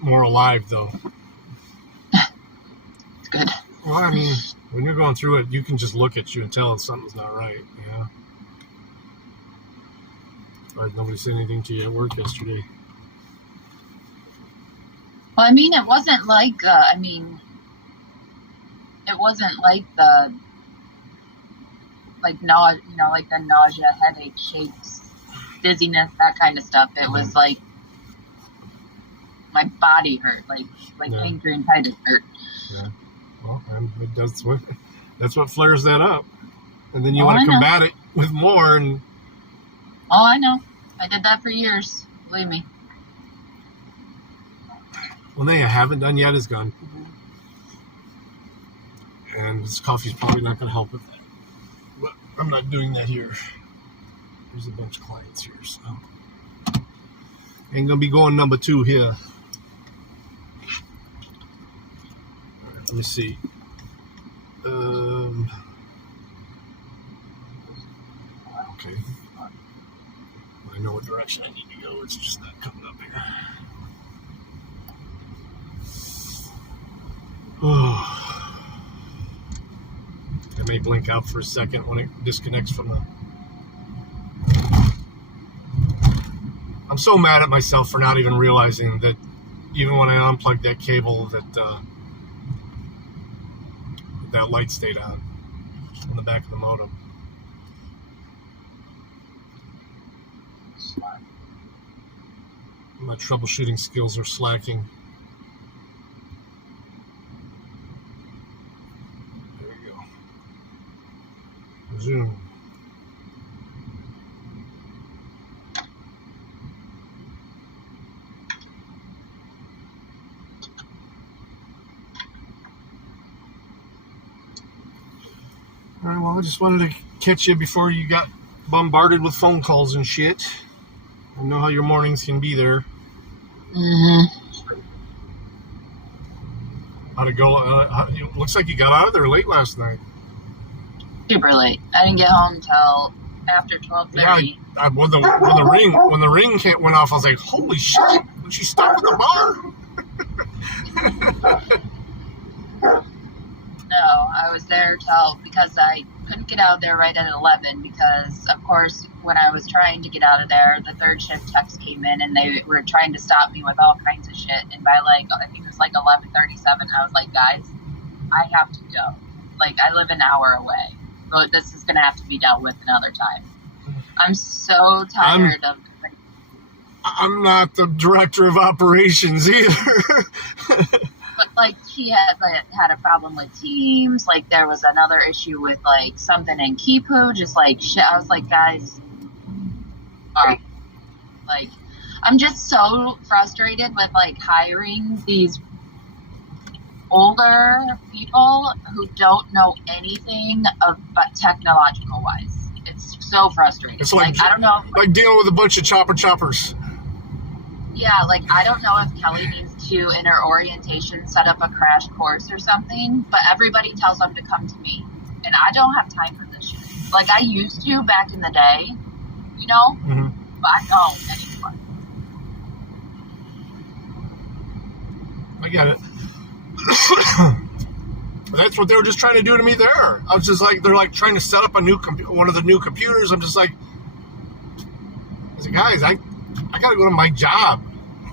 more alive, though. It's good. Well, I mean, when you're going through it, you can just look at you and tell something's not right. Yeah. But nobody said anything to you at work yesterday. Well, I mean, it wasn't like, it wasn't like the, like, like the nausea, headache, shakes, dizziness, that kind of stuff. It was like, my body hurt, like pancreatitis hurt. Yeah. Well, and that's what flares that up. And then you want to combat it with more. And oh, I know. I did that for years. Believe me. One thing I haven't done yet is gone. And this coffee's probably not going to help with that. But I'm not doing that here. There's a bunch of clients here, so ain't going to be going number 2 here. All right, let me see. Okay. I know what direction I need to go. It's just not coming up here. It may blink out for a second when it disconnects from the... I'm so mad at myself for not even realizing that even when I unplugged that cable that light stayed on the back of the modem. My troubleshooting skills are slacking. There we go. Zoom. All right, well, I just wanted to catch you before you got bombarded with phone calls and shit. I know how your mornings can be there. How'd it go? It looks like you got out of there late last night. Super late. I didn't get home until after 12:30. Yeah, when the ring went off, I was like, "Holy shit! Did she stop at the bar?" No, I was there because I couldn't get out of there right at 11 because, of course, when I was trying to get out of there, the third shift techs came in and they were trying to stop me with all kinds of shit. And by I think it was 11:37, I was like, guys, I have to go. I live an hour away. So this is going to have to be dealt with another time. I'm so tired of... I'm not the director of operations either. But, he had a problem with Teams. There was another issue with, something in Kipu. Just, shit. I was like, guys, I'm just so frustrated with, hiring these older people who don't know anything but technological-wise. It's so frustrating. It's I don't know. Like dealing with a bunch of choppers. Yeah, I don't know if Kelly needs to, in her orientation, set up a crash course or something, but everybody tells them to come to me. And I don't have time for this shit. I used to back in the day, Mm-hmm. But I don't anymore. I get it. That's what they were just trying to do to me there. I was just they're trying to set up a new one of the new computers. I'm just I said, guys, I gotta go to my job.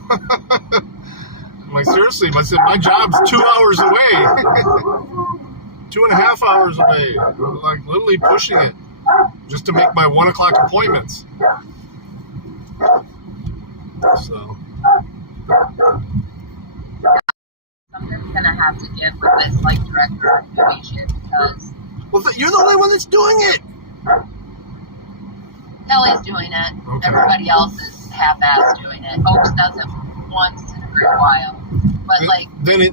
I'm seriously, I said, my job's 2 hours away. 2.5 hours away. Literally pushing it just to make my 1 o'clock appointments. So something's gonna have to give with this director of innovation because you're the only one that's doing it. Kelly's doing it. Okay. Everybody else is half-assed doing it. Oaks does it once in a great while.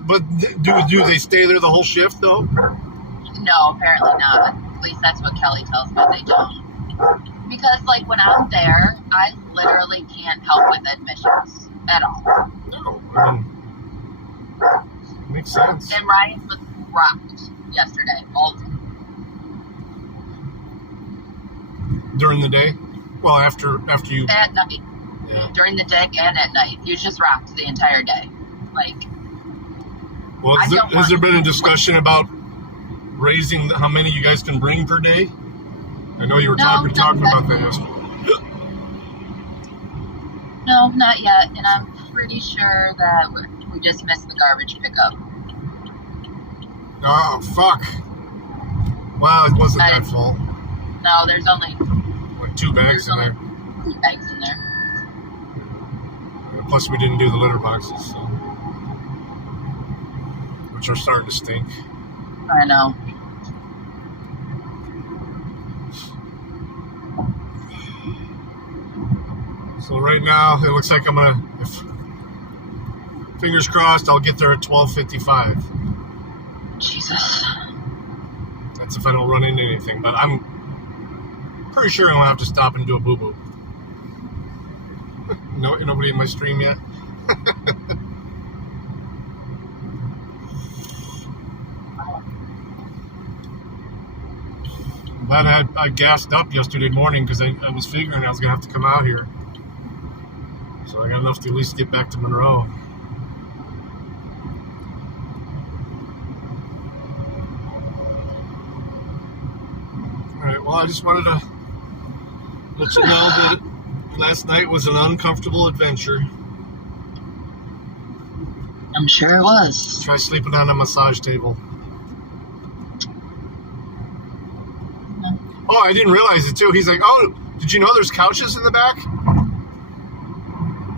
But do they stay there the whole shift though? No, apparently not. At least that's what Kelly tells me. They don't. Because when I'm there, I literally can't help with admissions at all. No, makes sense. And Ryan was rocked yesterday, all day. During the day? Well, after you... At night. Yeah. During the day and at night. He was just rocked the entire day. Like, Well, has there been a discussion about raising how many you guys can bring per day? I know you were talking about that yesterday. No, not yet. And I'm pretty sure that we just missed the garbage pickup. Oh, fuck. Well, it wasn't that full. No, there's only... Like 2 bags in there. 2 bags in there. Plus, we didn't do the litter boxes, so, which are starting to stink. I know. So right now, it looks like I'm gonna, fingers crossed, I'll get there at 12:55. Jesus. That's if I don't run into anything, but I'm pretty sure I'm gonna have to stop and do a boo-boo. No, nobody in my stream yet. But I gassed up yesterday morning because I was figuring I was gonna have to come out here. So I got enough to at least get back to Monroe. Alright, well, I just wanted to let you know that last night was an uncomfortable adventure. I'm sure it was. Try sleeping on a massage table. Oh, I didn't realize it too. He's like, oh, did you know there's couches in the back?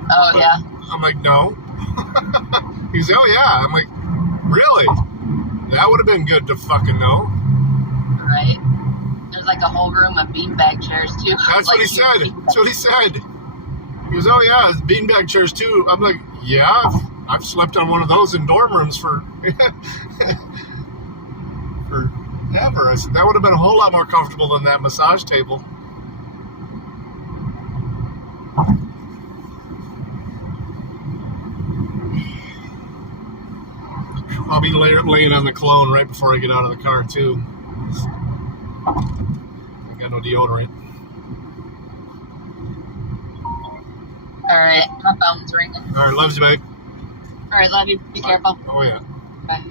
Oh, yeah. I'm like, no. He's like, oh, yeah. I'm like, really? That would have been good to fucking know. Right. There's like a whole room of beanbag chairs, too. That's what he said. That's what he said. He goes, oh, yeah, beanbag chairs, too. I'm like, yeah, I've slept on one of those in dorm rooms for forever. I said, that would have been a whole lot more comfortable than that massage table. I'll be laying on the cologne right before I get out of the car, too. I got no deodorant. All right. My phone's ringing. All right, loves you, babe. All right, love you. Be careful. Oh, yeah. Bye.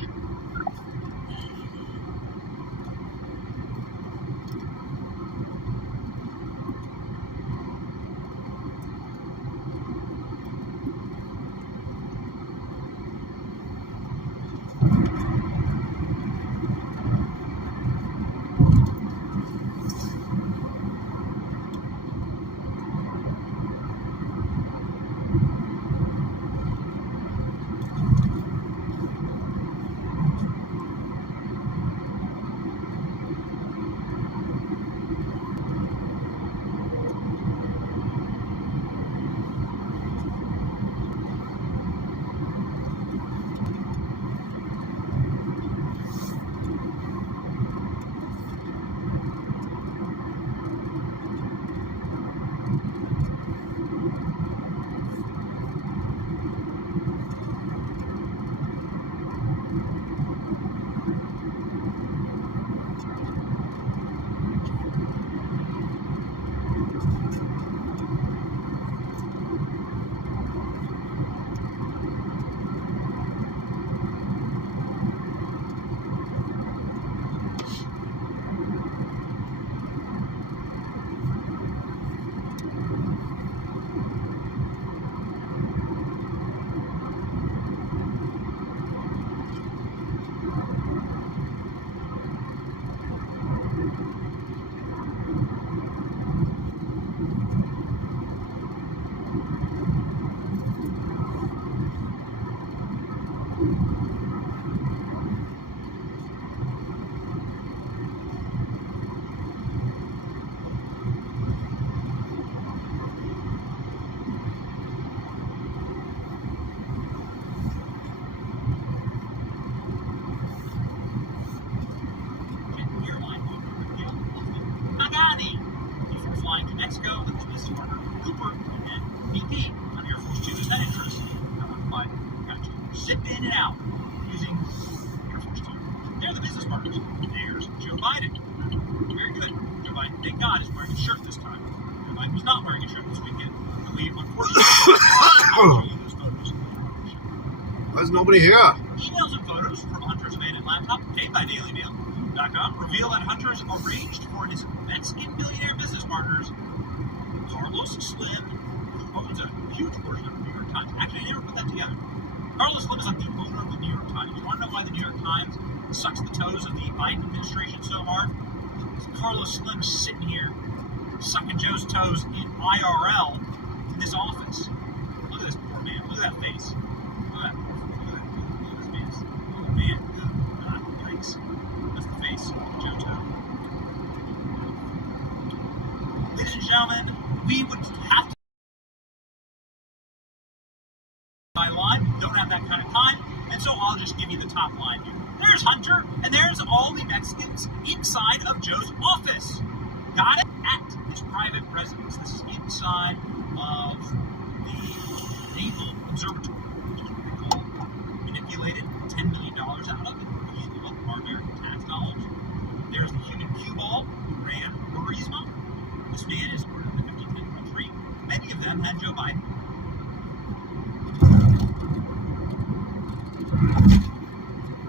Zip in and out using Air Force Two. They're the business partners. There's Joe Biden. Very good. Joe Biden, thank God, is wearing a shirt this time. Joe Biden was not wearing a shirt this weekend. I believe, unfortunately, I'll show you those photos. There's nobody here. Emails and photos from Hunter's abandoned laptop, paid by DailyMail.com, reveal that Hunter's arranged for his Mexican billionaire business partners, Carlos Slim, who owns a huge portion of the New York Times. Actually, I never put that together. Carlos Slim is like the owner of the New York Times. You want to know why the New York Times sucks the toes of the Biden administration so hard? Carlos Slim sitting here sucking Joe's toes in IRL in this office. Look at this poor man. Look at that face. Look at that. Look at his face. Oh man. God, yikes. That's the face of Joe Toe. Ladies and gentlemen, we would have to by line. We don't have that kind of time, and so I'll just give you the top line here. There's Hunter, and there's all the Mexicans inside of Joe's office. Got it? At his private residence. This is inside of the Naval Observatory, which is what they call manipulated $10 million out of it using our American tax dollars. There's the human cue ball who ran Burisma. This man is part of the 50-10 country. Many of them had Joe Biden.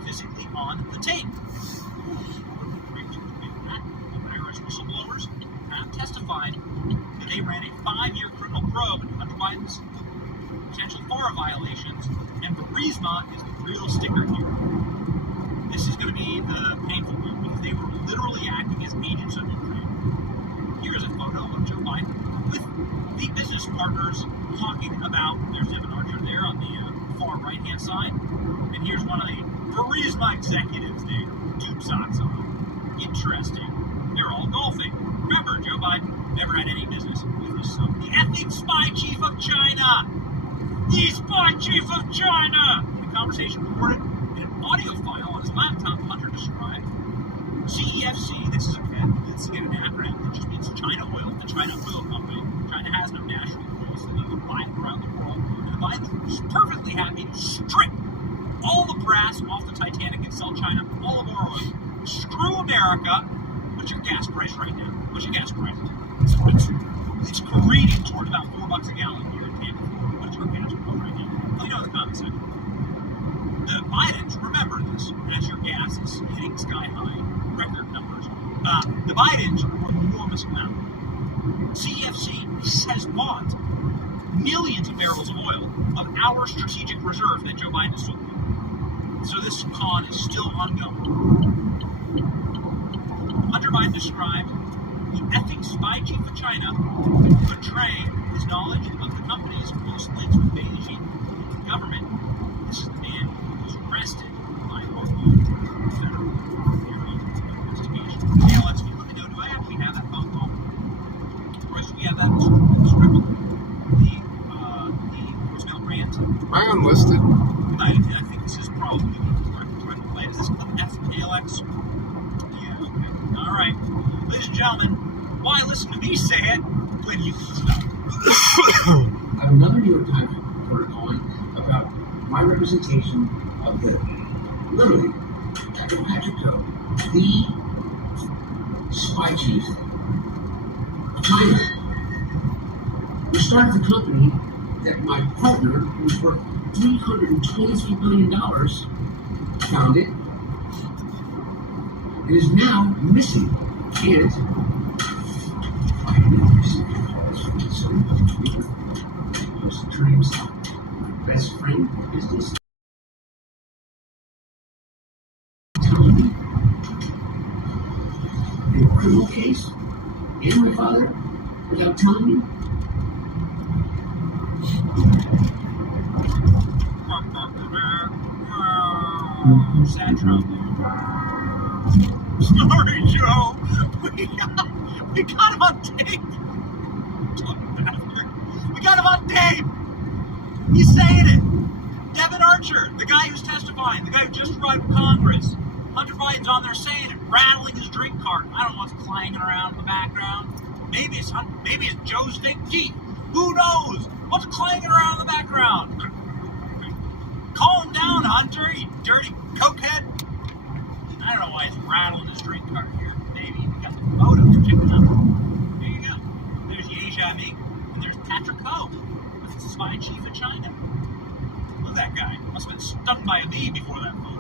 Physically on the tape. Irish whistleblowers have testified that they ran a 5-year criminal probe into Hunter Biden's potential FARA violations, and Burisma is the real sticker here. This is going to be the painful one because they were literally acting as agents of Ukraine. Here is a photo of Joe Biden with the business partners talking about, there's Devin Archer there on the far right-hand side, and here's one of the Burisma executives there, tube socks on. Interesting. They're all golfing. Remember, Joe Biden never had any business with his son, the ethnic spy chief of China. The spy chief of China. The conversation recorded in an audio file on his laptop, Hunter described CEFC. This is again an acronym that just means China Oil, the China Oil Company. China has no national oil, so they buy it around the world. And the Biden was perfectly happy to strip all the brass off the Titanic and sell China all of our oil. Screw America. What's your gas price right now? What's your gas price? It's careening toward about $4 a gallon here in Tampa. What's your gas price right now? Let me know in the comments section. The Bidens, remember this, as your gas is hitting sky high record numbers. The Bidens are an enormous amount. CEFC has bought millions of barrels of oil of our strategic reserve that Joe Biden sold. So this con is still ongoing. Hunter Biden described the ethnic spy chief of China portraying his knowledge of the company's close links with Beijing government. This is the man who was arrested by our federal bureau of investigation. Now, let me know, do I actually have that phone call? Of course, we have that script. The voicemail rant. Am I unlisted? I think this is probably the correct play. Is this FALX? Alright, ladies and gentlemen, why listen to me say it when you can stop? I have another New York Times reporter calling about my representation of literally, Dr. Patrick Coe, the spy chief of China, who started the company that my partner, who's worth $323 billion, founded. It is now missing, and I have received calls from someone on Twitter who's turning himself my best friend business. Telling me in a criminal case, and my father, without telling me. Sad Trump. Sorry, Joe. We got him on tape. We got him on tape. He's saying it. Devin Archer, the guy who's testifying, the guy who just arrived from Congress. Hunter Biden's on there saying it, rattling his drink cart. I don't know what's clanging around in the background. Maybe it's Joe's fake teeth. Who knows? What's clanging around in the background? Calm down, Hunter, you dirty cokehead. I don't know why he's rattling his drink cart here. Maybe we got the photo. Check it out. There you go. There's Ye Jianming, and there's Patrick Coe, the spy chief of China. Look at that guy. Must have been stung by a bee before that photo.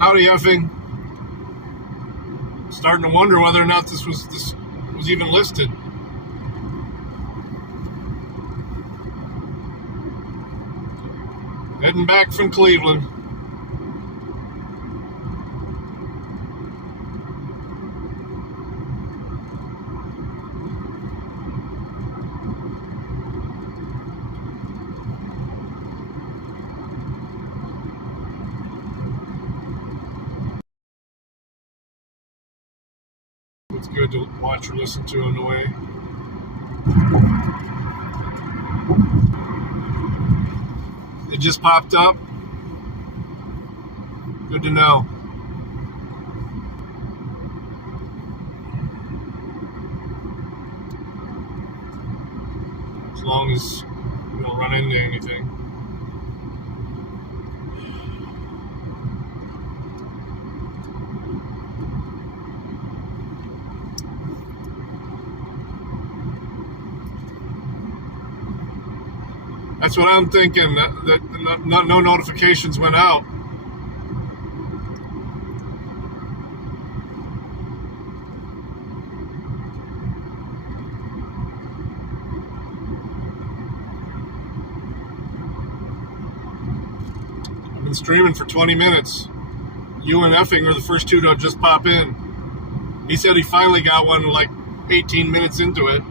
Howdy, effing. Starting to wonder whether or not this was even listed. Heading back from Cleveland. It's good to watch or listen to on the way. It just popped up. Good to know. As long as we don't run into anything. That's what I'm thinking, that no notifications went out. I've been streaming for 20 minutes. You and effing are the first two to just pop in. He said he finally got one like 18 minutes into it.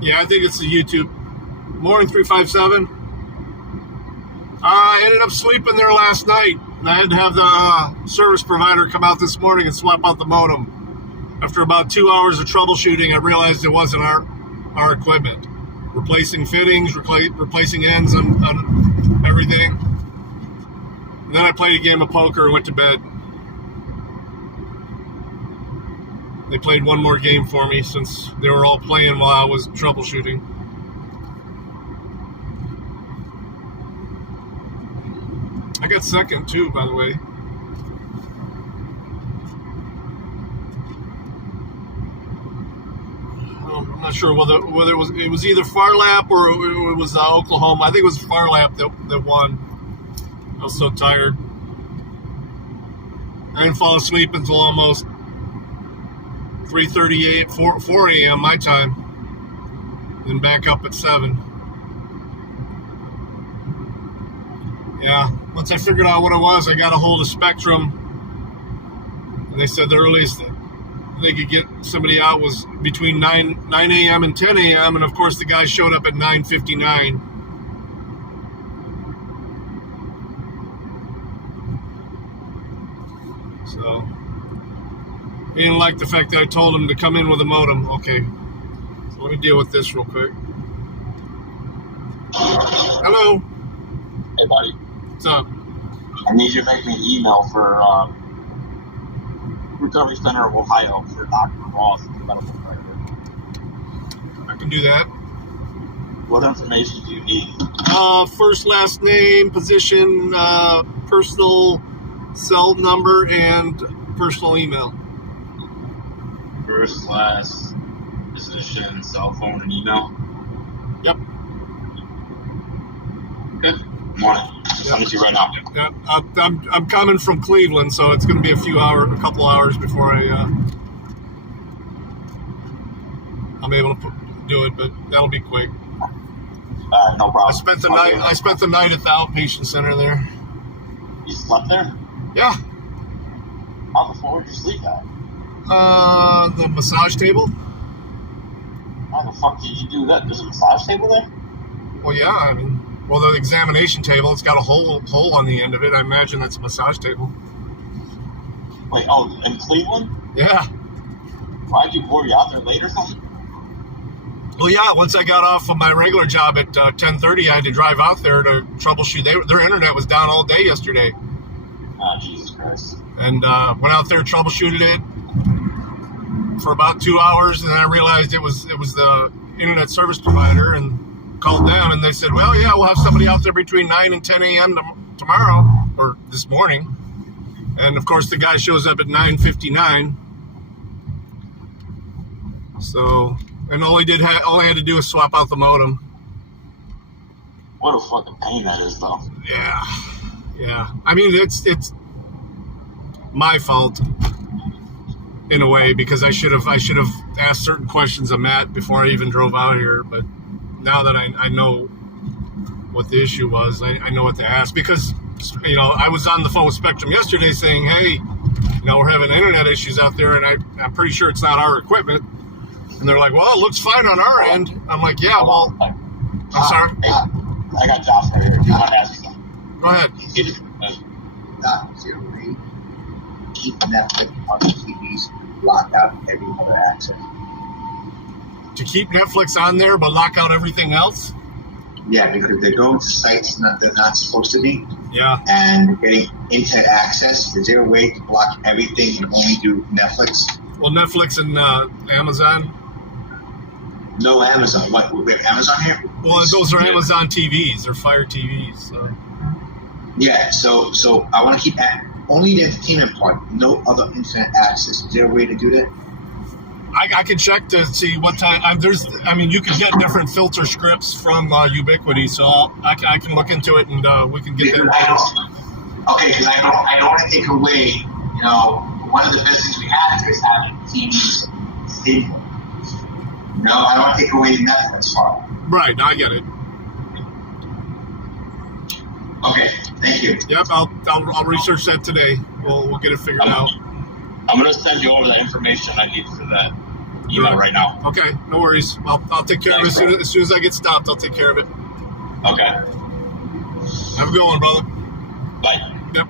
Yeah, I think it's the YouTube. Morning 357. I ended up sleeping there last night. And I had to have the service provider come out this morning and swap out the modem. After about 2 hours of troubleshooting, I realized it wasn't our equipment. Replacing fittings, replacing ends on everything. And then I played a game of poker and went to bed. They played one more game for me since they were all playing while I was troubleshooting. I got second too, by the way. I'm not sure whether it was either Farlap or it was Oklahoma. I think it was Farlap that won. I was so tired. I didn't fall asleep until almost 3:38, 4 a.m. my time. Then back up at 7. Yeah, once I figured out what it was, I got a hold of Spectrum. And they said the earliest they could get somebody out was between 9 a.m. and 10 a.m. And of course the guy showed up at 9:59. So he didn't like the fact that I told him to come in with a modem. Okay, so let me deal with this real quick. Hello. Hey, buddy. What's up? I need you to make me an email for Recovery Center of Ohio for Dr. Ross, the medical director. I can do that. What information do you need? First, last name, position, personal cell number, and personal email. First, last, position, cell phone, and email? Yep. Okay. Morning. Just send it to you right now. Yeah, I'm coming from Cleveland, so it's going to be a couple hours before I'm able to do it, but that'll be quick. No problem. I spent the night at the outpatient center there. You slept there? Yeah. How the fuck did you sleep at? The massage table. How the fuck did you do that? There's a massage table there? Well, yeah. I mean, the examination table. It's got a hole on the end of it. I imagine that's a massage table. Wait, in Cleveland? Yeah. Why'd you were you out there late or something? Well, yeah. Once I got off of my regular job at 10:30, I had to drive out there to troubleshoot. Their internet was down all day yesterday. Oh, Jesus Christ. And went out there, troubleshooted it for about 2 hours, and then I realized it was the internet service provider, and called them, and they said, well, yeah, we'll have somebody out there between 9 and 10 a.m. tomorrow, or this morning. And of course the guy shows up at 9:59. So, and all I had to do was swap out the modem. What a fucking pain that is, though. Yeah. I mean, it's my fault in a way, because I should have asked certain questions of Matt before I even drove out here. But now that I know what the issue was, I know what to ask, because I was on the phone with Spectrum yesterday saying, hey, we're having internet issues out there, and I'm pretty sure it's not our equipment. And they're like, well, it looks fine on our end. I'm like, yeah, well, I'm sorry. Hey, I got Josh right here. Do you want to ask you something? Go ahead. Keep Netflix on the TVs, lock out every other access. To keep Netflix on there, but lock out everything else? Yeah, because they go to sites they're not supposed to be. Yeah. And getting internet access, is there a way to block everything and only do Netflix? Well, Netflix and Amazon. No Amazon. What? We have Amazon here? Well, those are Amazon TVs. They're Fire TVs. So. Yeah, so I want to keep only the entertainment part, no other internet access. Is there a way to do that? I can check to see what time. You can get different filter scripts from Ubiquity, so I can look into it, and we can get that. Okay, because I don't want to take away. One of the best things we have is having TVs stable. I don't want to take away the Netflix part. Right, I get it. Okay, thank you. Yep, I'll research that today. We'll get it figured out. I'm gonna send you over the information I need for that email right now. Okay, no worries. I'll take care of it as soon as I get stopped. I'll take care of it. Okay. Have a good one, brother. Bye. Yep.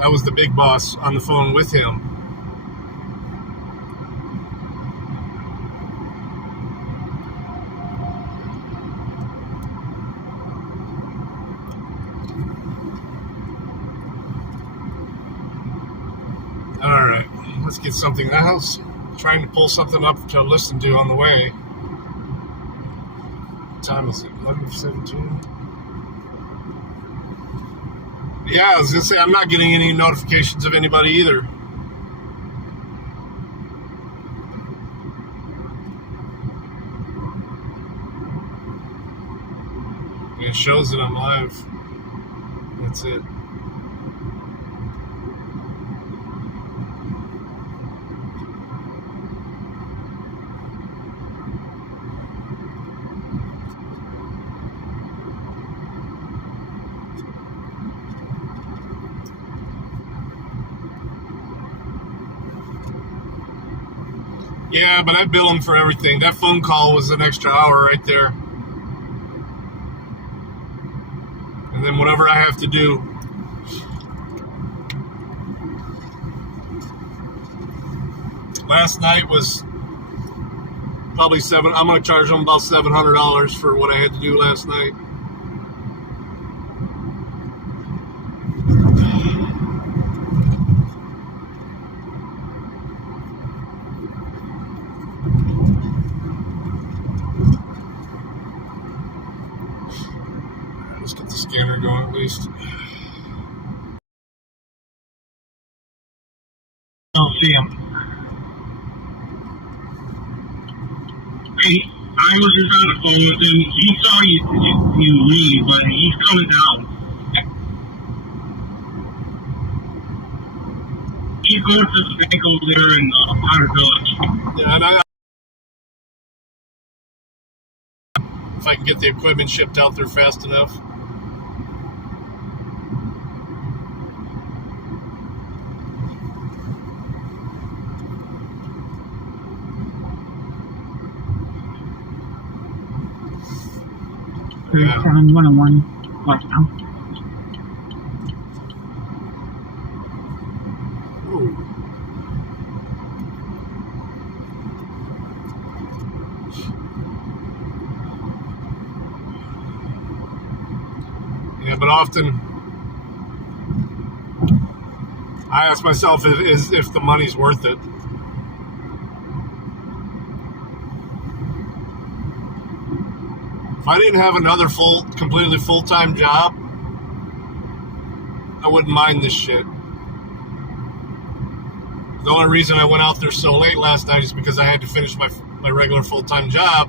I was the big boss on the phone with him. All right, let's get something else. Trying to pull something up to listen to on the way. time is it? 11:17. Yeah, I was gonna say I'm not getting any notifications of anybody either. It shows that I'm live. That's it. Yeah, but I bill them for everything. That phone call was an extra hour right there. And then whatever I have to do. Last night was probably I'm going to charge them about $700 for what I had to do last night. Let's get the scanner going at least. I don't see him. Hey, I was just on the phone with him. He saw you leave, but he's coming down. He's going to the bank over there in Powder Village. Yeah, and if I can get the equipment shipped out there fast enough. Yeah. 37-101 left now. Ooh. Yeah, but often I ask myself if the money's worth it. If I didn't have another completely full-time job, I wouldn't mind this shit. The only reason I went out there so late last night is because I had to finish my regular full-time job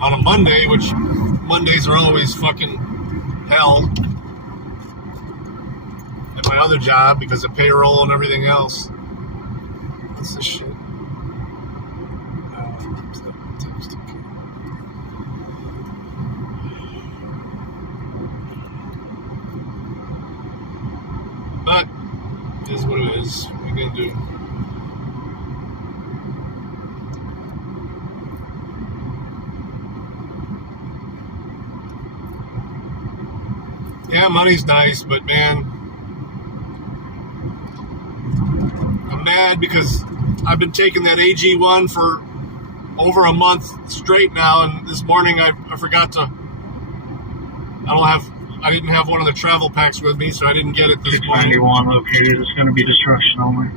on a Monday, which Mondays are always fucking hell at my other job because of payroll and everything else. What's this shit? But it is what it is. What are you gonna do? Yeah, money's nice, but man, I'm mad because I've been taking that AG1 for over a month straight now, and this morning I forgot to. I didn't have one of the travel packs with me, so I didn't get it this morning. 691 located. It's going to be destruction only.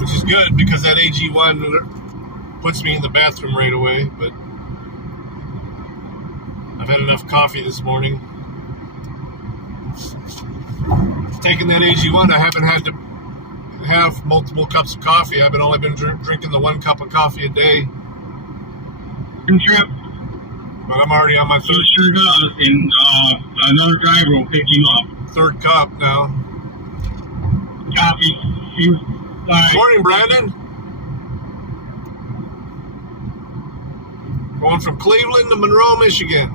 Which is good because that AG1 puts me in the bathroom right away, but I've had enough coffee this morning. Taking that AG1, I haven't had to have multiple cups of coffee. I've only been drinking the 1 cup of coffee a day. Trip. But I'm already on my He sure does, and another driver will pick him up. third cup now. Copy. He was, Morning, Brandon. Going from Cleveland to Monroe, Michigan.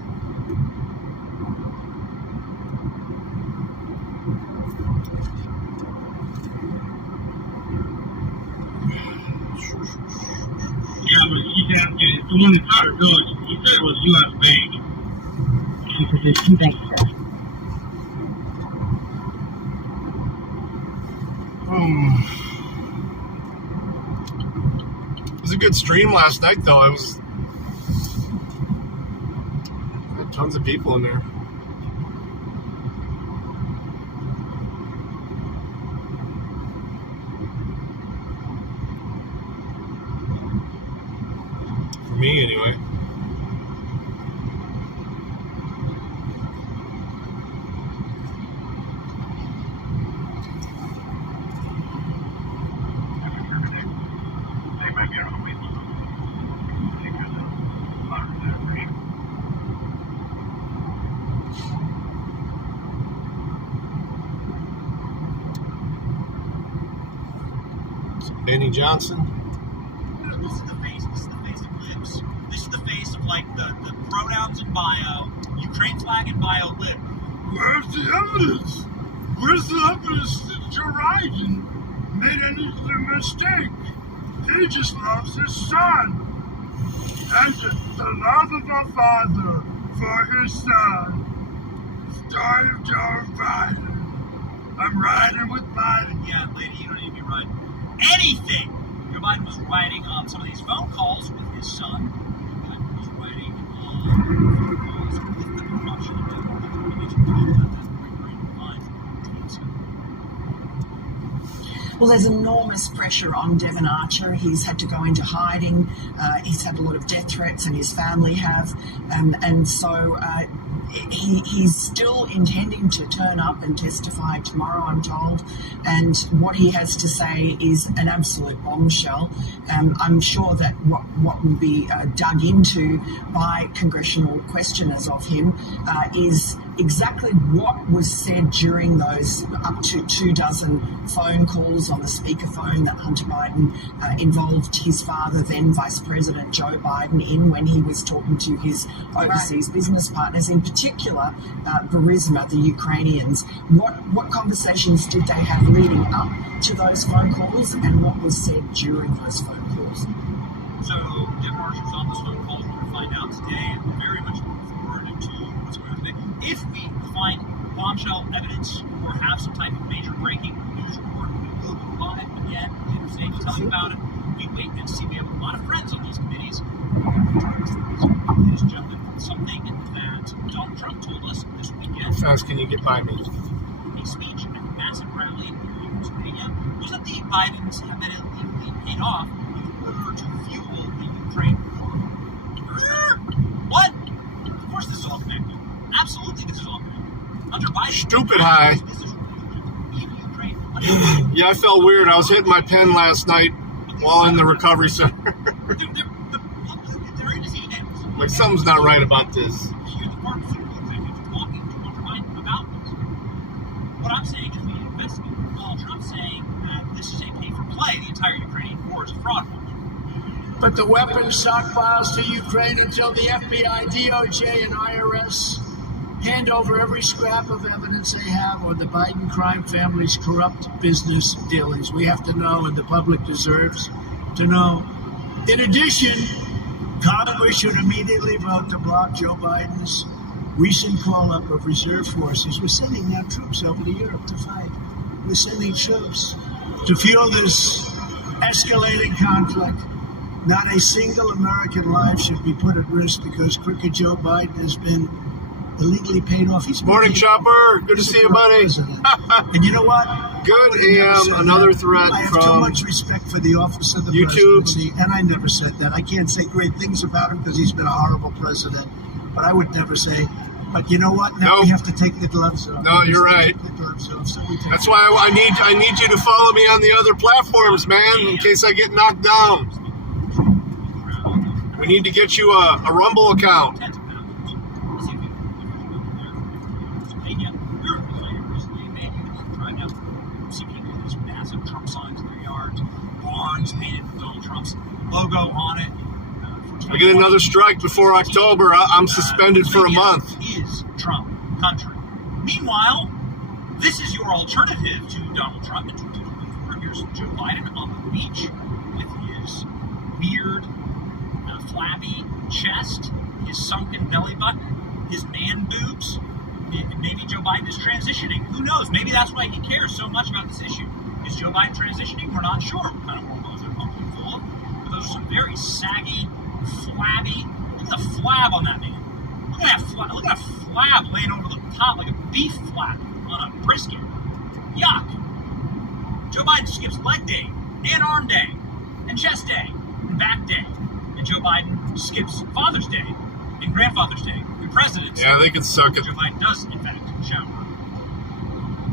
Yeah, but he's asking, it's the one in Powder Village. He said it was U.S. Bank. Position bank, sir. It was a good stream last night, though. I had tons of people in there. me, anyway. They might be on the way. Benny Johnson. This is the face. This is the face of libs. This is the face of like the pronouns in bio, Ukraine flag in bio, lib. Where's the evidence? Where's the evidence that Joe Biden made any mistake? He just loves his son. And the love of a father for his son. Story of Joe Biden. I'm riding with Biden. Yeah, lady, you don't need to be riding anything. Joe Biden was writing some of these phone calls with his son. Joe Biden was writing phone calls with the Russian. Well, there's enormous pressure on Devon Archer. He's had to go into hiding. He's had a lot of death threats, and his family have. And so he's still intending to turn up and testify tomorrow, I'm told. And what he has to say is an absolute bombshell. I'm sure that what will be dug into by congressional questioners of him is exactly what was said during those up to 24 phone calls on the speakerphone that Hunter Biden involved his father, then Vice President Joe Biden, in when he was talking to his overseas business partners, in particular Burisma, the Ukrainians. What conversations did they have leading up to those phone calls, and what was said during those phone calls? So Devon Archer's on those phone calls. We're going to find out today, and we're very much looking forward to what's going on today. If we find bombshell evidence or have some type of major breaking news report, we will go live again later today to tell you about it. We wait and see. We have a lot of friends on these committees. Ladies and gentlemen, something that Donald Trump told us this weekend. How fast can you get by me? A speech at a massive rally in Pennsylvania was that the Bidens have been illegally paid off in order to fuel the Ukraine war. What? Of course this is all connected. Absolutely this is all connected. Hunter Biden... Stupid high. Yeah, I felt weird. I was hitting my pen last night while in the recovery center. They're in his emails. Like, something's not right about this. Here, the pharmaceutical executives talking to Hunter Biden about this. What I'm saying is we investigate. Donald Trump saying that this is a pay-for-play. The entire Ukrainian war is a fraud. But the weapons stockpiles to Ukraine until the FBI, DOJ, and IRS hand over every scrap of evidence they have on the Biden crime family's corrupt business dealings. We have to know, and the public deserves to know. In addition, Congress should immediately vote to block Joe Biden's recent call-up of reserve forces. We're sending now troops over to Europe to fight. We're sending troops to fuel this escalating conflict. Not a single American life should be put at risk because crooked Joe Biden has been illegally paid off. Morning, Chopper. Good to see you, buddy. And you know what? Good AM. Another threat I have from too much respect for the office of the YouTube. presidency, and I never said that. I can't say great things about him because he's been a horrible president, but I would never say. But you know what? Now we have to take the gloves off. No, you're right. Take the gloves off, so we take That's why I need you to follow me on the other platforms, man, in case I get knocked down. We need to get you a Rumble account. Logo on it. I get another strike before October. I'm suspended for a month. Is Trump country. Meanwhile, this is your alternative to Donald Trump in 2024. Here's Joe Biden on the beach with his weird, flabby chest, his sunken belly button, his man boobs. Maybe Joe Biden is transitioning. Who knows? Maybe that's why he cares so much about this issue. Is Joe Biden transitioning? We're not sure what kind of hormones they're pumping full of. But those are some very saggy, flabby. Look at the flab on that man. Look at that flab laying over the top like a beef flap on a brisket. Yuck. Joe Biden skips leg day, and arm day, and chest day, and back day, and and Joe Biden skips Father's Day and Grandfather's Day and President's Day. Yeah, they can suck it. Joe Biden does, in fact, shower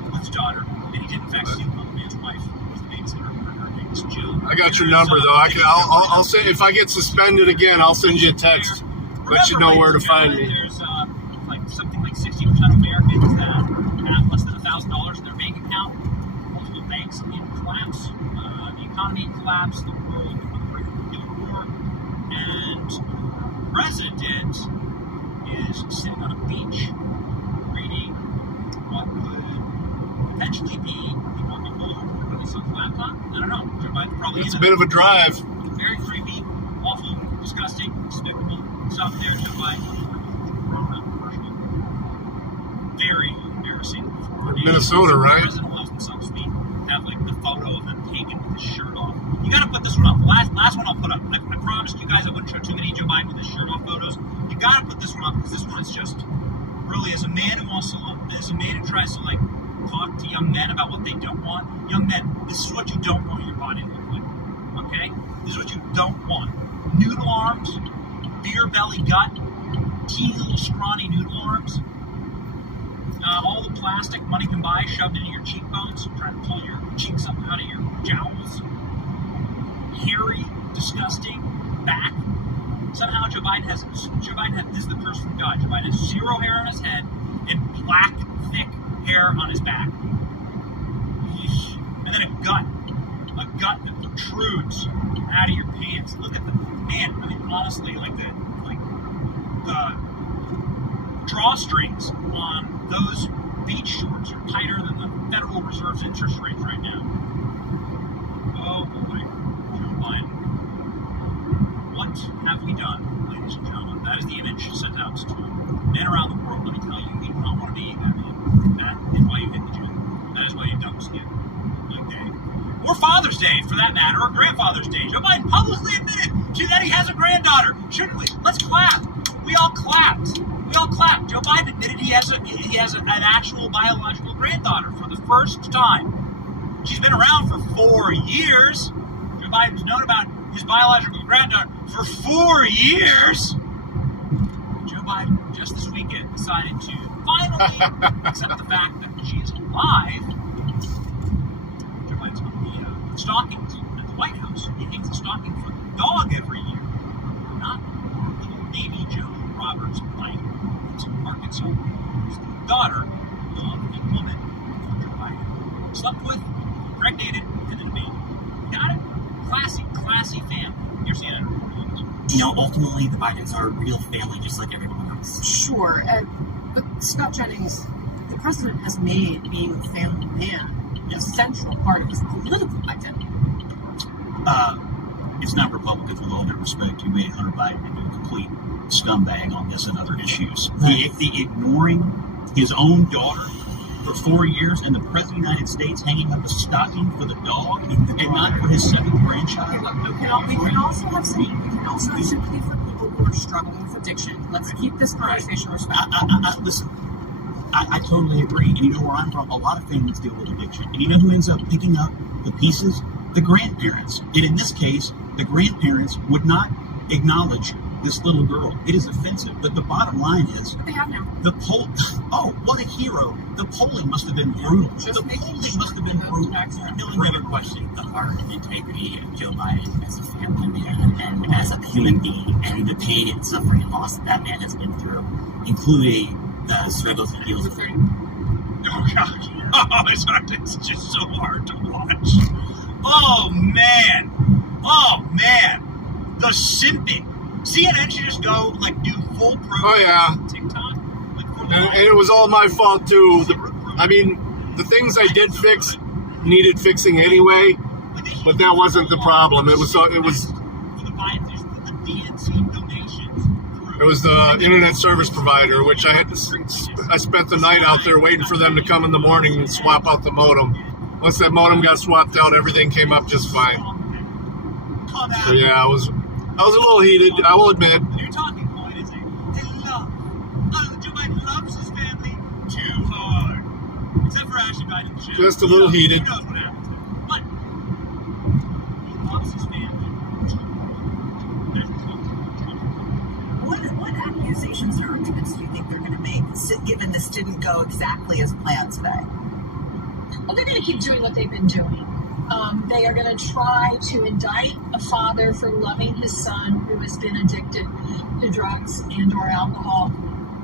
with his daughter, and he did, in fact, steal another man's wife who was the babysitter. Her name is Jill. I got your number, though. I'll say, if I get suspended again, I'll send you a text. Let you know where to find me. There's something like 60% of Americans that have less than $1,000 in their bank account. Multiple banks in collapse, the economy in collapse, the world on the brink of nuclear war, and the president is sitting on a beach reading what could potentially be the Coca-Cola report on his son's laptop. I don't know. Joe Biden's probably It's a bit of a drive. very creepy, awful, disgusting, despicable stuff there. Joe Biden, commercial. Very embarrassing. Minnesota, right? President loves himself to have like the photo of him taken with his shirt off. You gotta put this one up. Last one I'll put up. I promised you guys I wouldn't show too many Joe Biden with his shirt off photos. You gotta put this one up because this one is just really, as a man who wants to, as a man who tries to like talk to young men about what they don't want. Young men, this is what you don't want your body to look like. Okay? This is what you don't want. Noodle arms, beer belly gut, teeny little scrawny noodle arms. All the plastic money can buy shoved into your cheekbones, trying to pull your cheeks up out of your jowls. Hairy, disgusting back. Somehow Joe Biden has, this is the curse from God. Joe Biden has zero hair on his head and black, thick hair on his back. And then a gut that protrudes out of your pants. Look at the, man, I mean, honestly, like the drawstrings on those beach shorts are tighter than the Federal Reserve's interest rates right now. Oh boy, Joe Biden. What have we done, ladies and gentlemen? That is the image sent out to men around the world. Let me tell you, you do not want to be that man. That is why you hit the gym. That is why you dump skin. Like Dave. Or Father's Day, for that matter, or Grandfather's Day. Joe Biden publicly admitted that he has a granddaughter. Shouldn't we? Let's clap. We all clapped. Joe Biden admitted he has an actual biological granddaughter for the first time. She's been around for 4 years. Joe Biden's known about his biological granddaughter for 4 years. Joe Biden just this weekend decided to finally accept the fact that she is alive. Joe Biden's going to be stockings at the White House. He hangs a stocking for the dog every year, not little baby Joe Roberts Biden. It's in Arkansas. She's the daughter of a woman Joe Biden slept with, impregnated, and then a baby. Got it? Classy family. You're seeing it. You know, ultimately, the Bidens are a real family just like everyone else. Sure, but Scott Jennings, the president has made being a family man a central part of his political identity. It's not Republicans, with all due respect, who made Hunter Biden into a complete scumbag on this and other issues. Right. The ignoring his own daughter for 4 years and the President of the United States hanging up a stocking for the dog and not for his seventh grandchild. We can also have sympathy for people who are struggling with addiction. Let's keep this conversation respectful. Listen, I totally agree. And you know where I'm from? A lot of families deal with addiction. And you know who ends up picking up the pieces? The grandparents. And in this case, the grandparents would not acknowledge this little girl. It is offensive. But the bottom line is, They have now. oh, what a hero. The polling must have been brutal. The polling must have been brutal. Excellent. We're never questioning the heart and integrity of Joe Biden as a family man and as a human being and the pain and suffering and loss that man has been through, including the struggles he deals with. Oh, God. Oh, it's just so hard to watch. Oh, man. The simping. CNN should just go, do full program on TikTok. And it was all my fault, too. The things I did fix needed fixing anyway, but that wasn't the problem. It was the internet service provider, which I spent the night out there waiting for them to come in the morning and swap out the modem. Once that modem got swapped out, everything came up just fine. So yeah, I was a little heated, I will admit. Your talking point is Joe Biden loves his family too hard. Except for Ashley Biden. Just a little heated. Who knows what happens to him. But he loves his family too hard. There's is it given this didn't go exactly as planned today? Well, they're going to keep doing what they've been doing. They are going to try to indict a father for loving his son who has been addicted to drugs and or alcohol,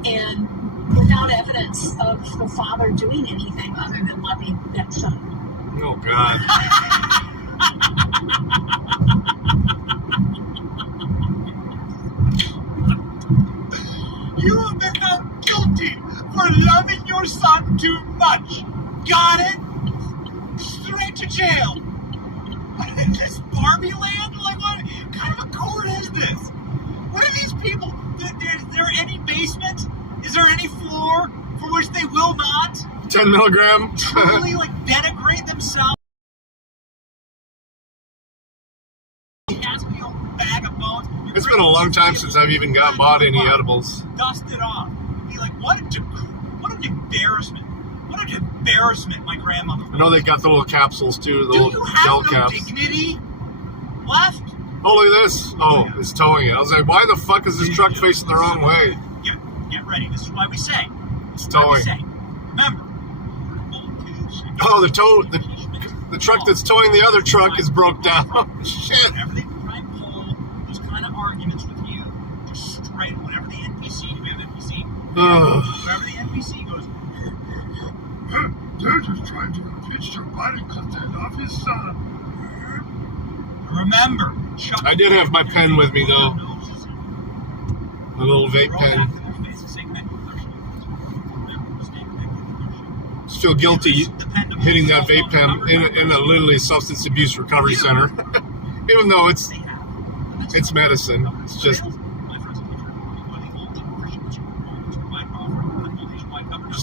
and without evidence of the father doing anything other than loving that son. Oh, God. You have been found guilty for loving your son too much. Got it? Straight to jail. What is this, Barbie land? Like, what kind of a court is this? What are these people? Is there any basement? Is there any floor for which they will not 10 milligram. truly, like, denigrate themselves? Bag of bones. It's been a long time since I've even bought any edibles. Dust it off. Be like, what an embarrassment. What an embarrassment, my grandmother. I know they got the little capsules too, the Do little you gel have no caps. dignity left? Oh, look at this. Oh, it's towing it. I was like, why the fuck is this truck facing the wrong way? Get ready. This is why we say. It's towing. Remember. Oh, the truck that's towing the other truck is broke down. Shit. Whenever they try and pull those kind of arguments with you, just straight, whenever the NPC, do we have NPC? Whenever the NPC goes, They're just trying to impeach Joe Biden because they love his son. remember, I did have my pen with me, though. My little vape pen. Just feel guilty hitting that vape pen in a literally substance abuse recovery center. Even though it's medicine. It's just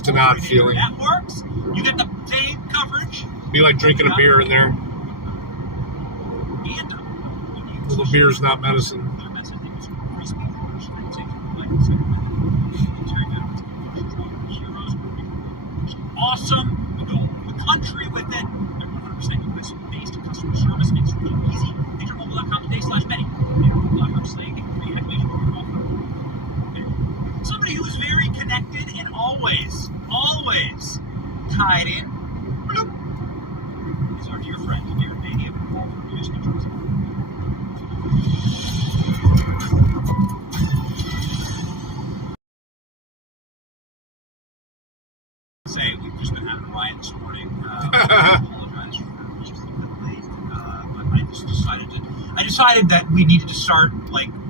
an odd feeling. That works. You get the same coverage. Be like drinking a beer in there. Well, the beer's not medicine. Awesome. We go the country with it. They're 100% US-based customer service. Makes it really easy. Majormobile.com/Betty. Somebody who is very connected and always tied in. Is our dear friend, Darren Beatty of Involved News Controls. Say we've just been having a riot this morning. I apologize for just a bit late, but I decided that we needed to start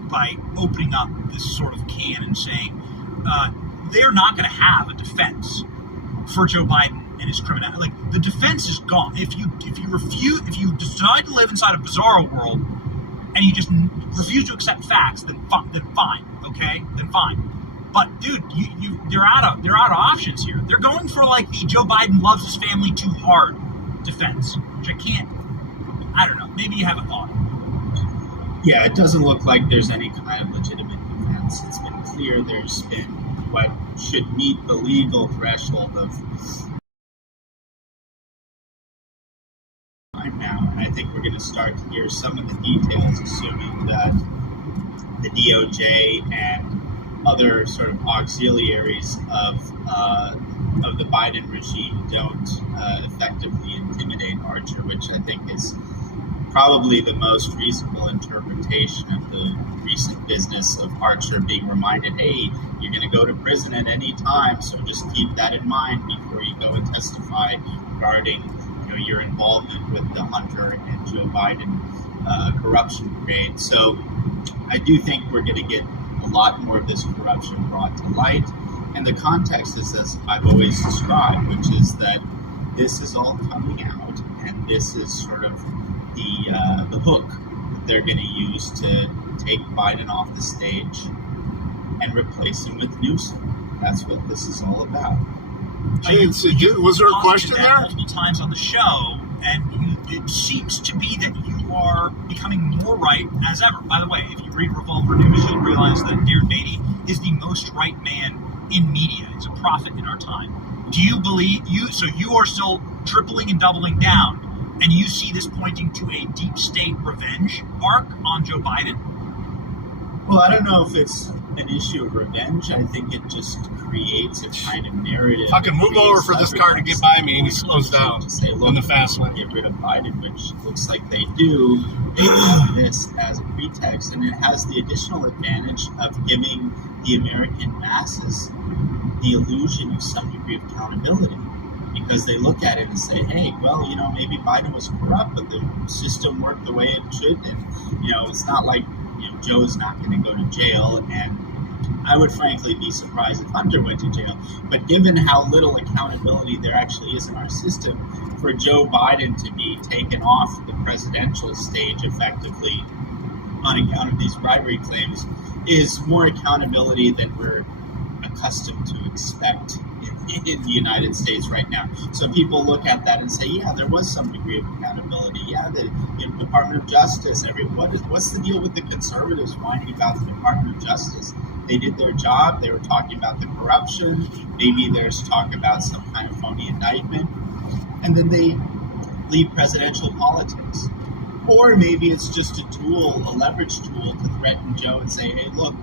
by opening up this sort of can and saying they're not going to have a defense for Joe Biden and his criminality. Like, the defense is gone. If you decide to live inside a bizarro world and you just refuse to accept facts, then fine, okay? Then fine. But dude, they're out of options here. They're going for like the Joe Biden loves his family too hard defense, which I don't know. Maybe you have a thought. Yeah, it doesn't look like there's any kind of legitimate defense. It's been clear there's been what should meet the legal threshold of time now, and I think we're going to start to hear some of the details, assuming that the DOJ and other sort of auxiliaries of the Biden regime don't effectively intimidate Archer, which I think is probably the most reasonable interpretation of the recent business of Archer being reminded, hey, you're going to go to prison at any time, so just keep that in mind before you go and testify regarding your involvement with the Hunter and Joe Biden corruption brigade. So I do think we're going to get a lot more of this corruption brought to light. And the context is as I've always described, which is that this is all coming out, and this is sort of the hook that they're going to use to take Biden off the stage and replace him with Newsom. That's what this is all about. Was there a question there? Multiple times on the show, and it seems to be that you are becoming more right as ever. By the way, if you read Revolver News, you'll realize that Darren Beatty is the most right man in media. He's a prophet in our time. Do you believe so you are still tripling and doubling down, and you see this pointing to a deep state revenge arc on Joe Biden? Well, I don't know if it's an issue of revenge. I think it just creates a kind of narrative. I can move over for this car to get by me, and he slows down to say, look, on the fast lane. Get rid of Biden, which looks like they do. They have this as a pretext, and it has the additional advantage of giving the American masses the illusion of some degree of accountability. Because they look at it and say, hey, well, maybe Biden was corrupt, but the system worked the way it should. And, it's not like, Joe's not going to go to jail. And I would frankly be surprised if Hunter went to jail. But given how little accountability there actually is in our system, for Joe Biden to be taken off the presidential stage effectively on account of these bribery claims is more accountability than we're accustomed to expect in the United States right now. So people look at that and say, yeah, there was some degree of accountability. Yeah, the Department of Justice, what's the deal with the conservatives whining about the Department of Justice? They did their job. They were talking about the corruption. Maybe there's talk about some kind of phony indictment. And then they leave presidential politics. Or maybe it's just a tool, a leverage tool to threaten Joe and say, hey, look,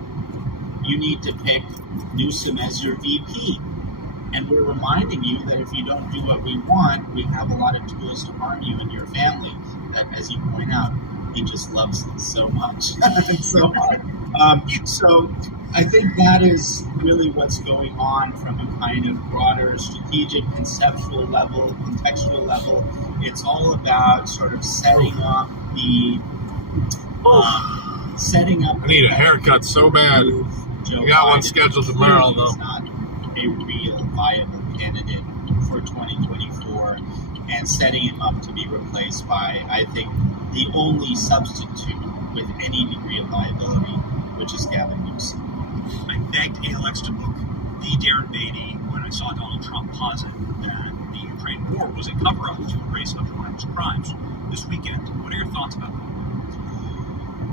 you need to pick Newsom as your VP. And we're reminding you that if you don't do what we want, we have a lot of tools to harm you and your family. That, as you point out, he just loves this so much and so hard. So I think that is really what's going on from a kind of broader strategic, conceptual level, contextual level. It's all about sort of setting up the I need a haircut so bad. I got one scheduled tomorrow, though. Not a real viable candidate for 2024, and setting him up to be replaced by, I think, the only substitute with any degree of viability, which is Gavin Newsom. I begged ALX to book the Darren Beatty when I saw Donald Trump posit that the Ukraine war was a cover-up to erase Hunter Biden's crimes this weekend. What are your thoughts about that?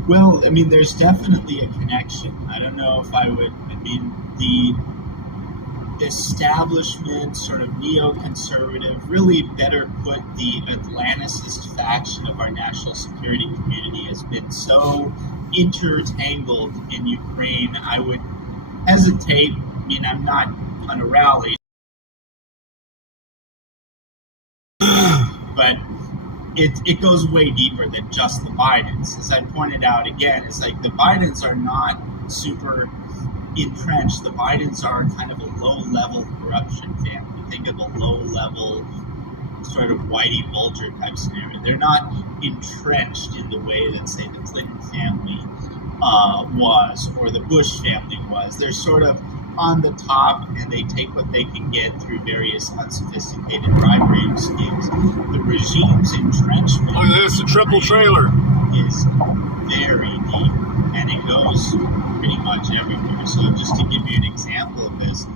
Well, I mean, there's definitely a connection. I don't know if I would, the establishment, sort of neoconservative, really better put, the Atlanticist faction of our national security community has been so intertangled in Ukraine. I would hesitate, I'm not on a rally, but it goes way deeper than just the Bidens. As I pointed out again, it's like the Bidens are not super entrenched. The Bidens are kind of a low-level corruption family. Think of a low-level sort of Whitey Bulger type scenario. They're not entrenched in the way that, say, the Clinton family was, or the Bush family was. They're sort of on the top, and they take what they can get through various unsophisticated bribery schemes. The regime's entrenchment. Look at this, a triple trailer. Is very deep, and it goes pretty much everywhere. So just to give you an example of this,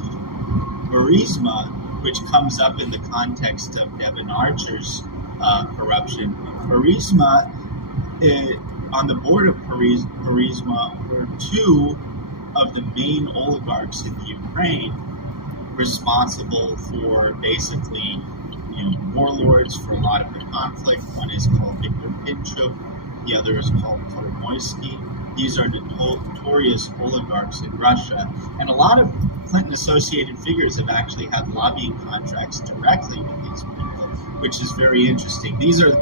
Burisma, which comes up in the context of Devon Archer's corruption, Burisma, on the board of Burisma were two of the main oligarchs in the Ukraine responsible for basically, warlords for a lot of the conflict. One is called Viktor Pinchuk, the other is called Kolomoisky. These are notorious oligarchs in Russia, and a lot of Clinton-associated figures have actually had lobbying contracts directly with these people, which is very interesting. These are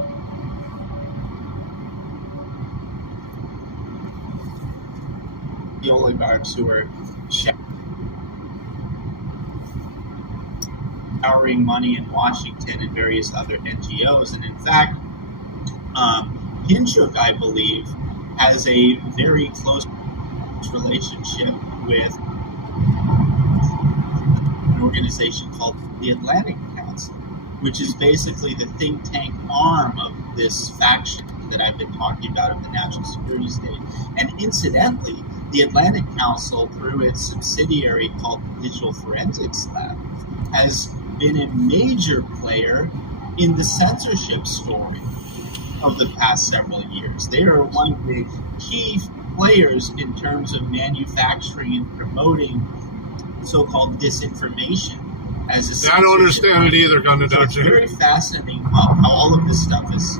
the oligarchs who are showering money in Washington and various other NGOs. And in fact, Pinchuk, I believe, has a very close relationship with an organization called the Atlantic Council, which is basically the think tank arm of this faction that I've been talking about of the national security state. And incidentally, the Atlantic Council, through its subsidiary called the Digital Forensics Lab, has been a major player in the censorship story of the past several years. They are one of the key players in terms of manufacturing and promoting so-called disinformation as a censorship. I don't understand it either, Gun So it's very fascinating how all of this stuff is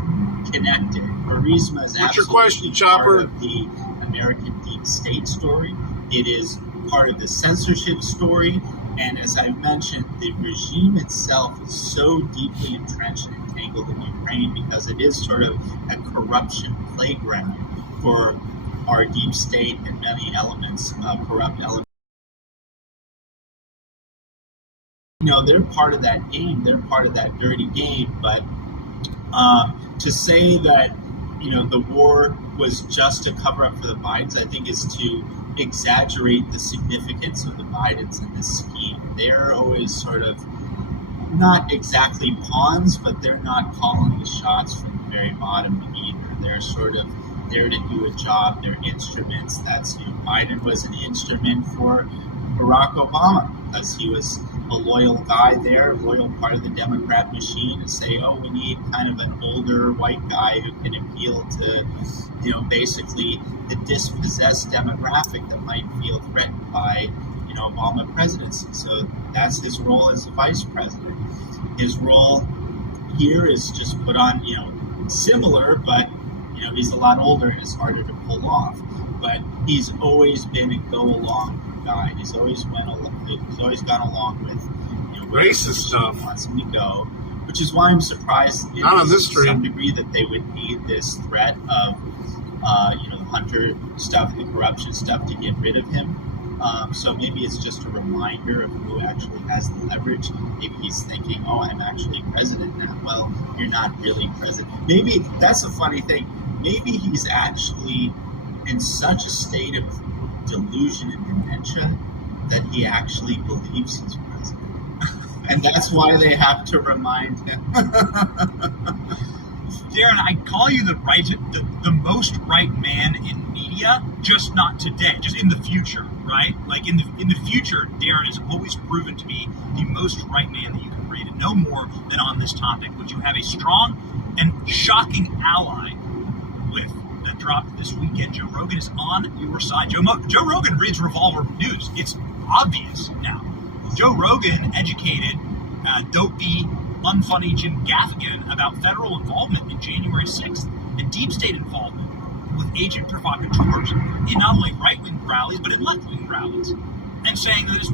connected. Burisma is What's your absolutely question, Chopper? part of the American deep state story. It is part of the censorship story. And as I've mentioned, the regime itself is so deeply entrenched and entangled in Ukraine because it is sort of a corruption playground for our deep state and many elements, corrupt elements. They're part of that game. They're part of that dirty game. But to say that, the war was just a cover up for the Bidens, I think is to exaggerate the significance of the Bidens in this scheme. They're always sort of not exactly pawns, but they're not calling the shots from the very bottom either. They're sort of there to do a job. They're instruments. Biden was an instrument for Barack Obama because he was a loyal guy there, a loyal part of the Democrat machine, to say, we need kind of an older white guy who can appeal to, basically the dispossessed demographic that might feel threatened by, Obama presidency. So that's his role as a vice president. His role here is just put on, similar, but, he's a lot older and it's harder to pull off. But he's always been a go-along guy. He's always gone along with racist stuff. Wants him to go, which is why I'm surprised to some degree that they would need this threat of the Hunter stuff, the corruption stuff, to get rid of him. So maybe it's just a reminder of who actually has the leverage. Maybe he's thinking, I'm actually president now. Well, you're not really president. Maybe that's a funny thing. Maybe he's actually in such a state of delusion and dementia that he actually believes he's president. And that's why they have to remind him. Darren, I call you the most right man in media, just not today, just in the future, right? Like in the future, Darren is always proven to be the most right man that you can read, and no more than on this topic, which you have a strong and shocking ally with that dropped this weekend. Joe Rogan is on your side. Joe Rogan reads Revolver News. It's obvious now. Joe Rogan educated dopey, unfunny Jim Gaffigan about federal involvement in January 6th and deep state involvement with agent provocateurs in not only right-wing rallies, but in left-wing rallies, and saying that it's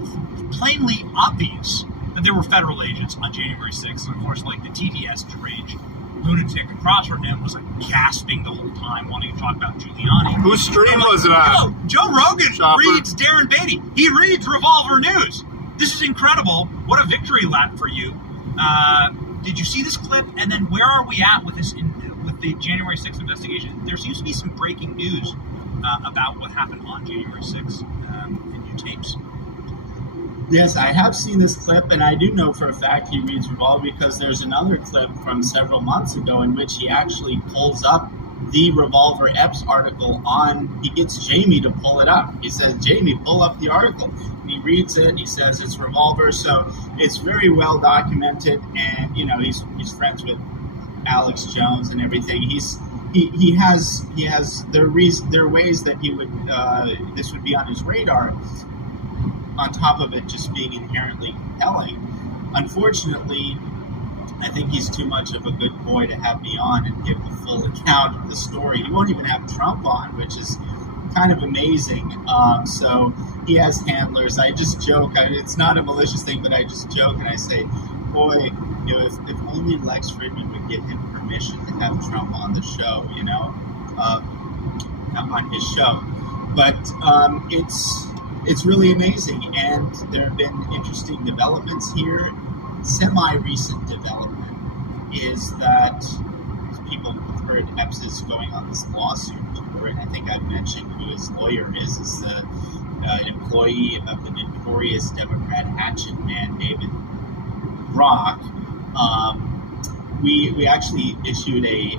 plainly obvious that there were federal agents on January 6th. And of course, like the TTS deranged lunatic across from him was like gasping the whole time, wanting to talk about Giuliani. Whose stream was it on? Joe Rogan Chopper. reads Darren Beatty. He reads Revolver News. This is incredible. What a victory lap for you. Did you see this clip? And then where are we at with this with the January 6th investigation? There seems to be some breaking news about what happened on January 6th in new tapes. Yes, I have seen this clip, and I do know for a fact he reads Revolver because there's another clip from several months ago in which he actually pulls up the Revolver Epps article he gets Jamie to pull it up. He says, Jamie, pull up the article. And he reads it, he says it's Revolver, so it's very well documented, and, he's friends with Alex Jones and everything. There are ways that he would, this would be on his radar, on top of it just being inherently compelling. Unfortunately, I think he's too much of a good boy to have me on and give the full account of the story. He won't even have Trump on, which is kind of amazing. So he has handlers. I just joke. It's not a malicious thing, but I just joke and I say, boy, if only Lex Fridman would give him permission to have Trump on the show, on his show. But it's really amazing, and there have been interesting developments here. Semi-recent development is that people have heard Epps is going on this lawsuit over it. I think I've mentioned who his lawyer is the employee of the notorious Democrat hatchet man, David Brock. We actually issued a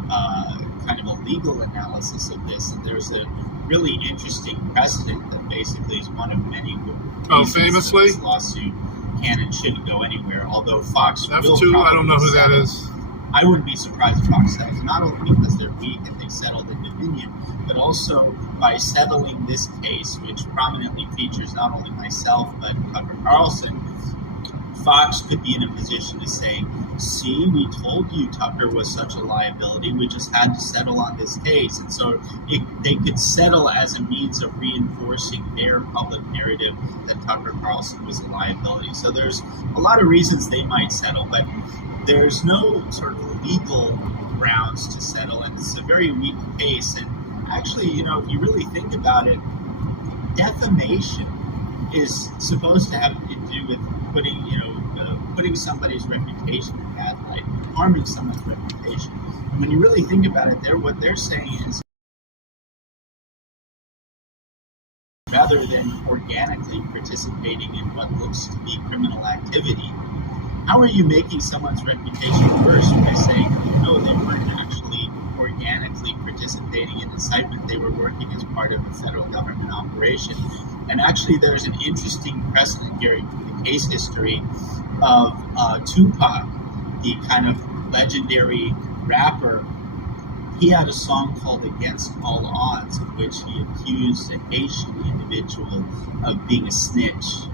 kind of a legal analysis of this, and there's a really interesting precedent that basically is one of many famously this lawsuit can and shouldn't go anywhere, although Fox F2, will I don't know who that settle. is. I wouldn't be surprised if Fox settles, not only because they're weak and they settled in Dominion, but also by settling this case, which prominently features not only myself but Tucker Carlson. Fox could be in a position to say, see, we told you Tucker was such a liability. We just had to settle on this case. And so they could settle as a means of reinforcing their public narrative that Tucker Carlson was a liability. So there's a lot of reasons they might settle, but there's no sort of legal grounds to settle. And it's a very weak case. And actually, if you really think about it, defamation is supposed to have to do with putting somebody's reputation in bad light, harming someone's reputation. And when you really think about it, what they're saying is, rather than organically participating in what looks to be criminal activity, how are you making someone's reputation worse by saying, no, they weren't actually organically participating in incitement, they were working as part of a federal government operation? And actually, there's an interesting precedent here in the case history of Tupac, the kind of legendary rapper. He had a song called Against All Odds, in which he accused a Haitian individual of being a snitch.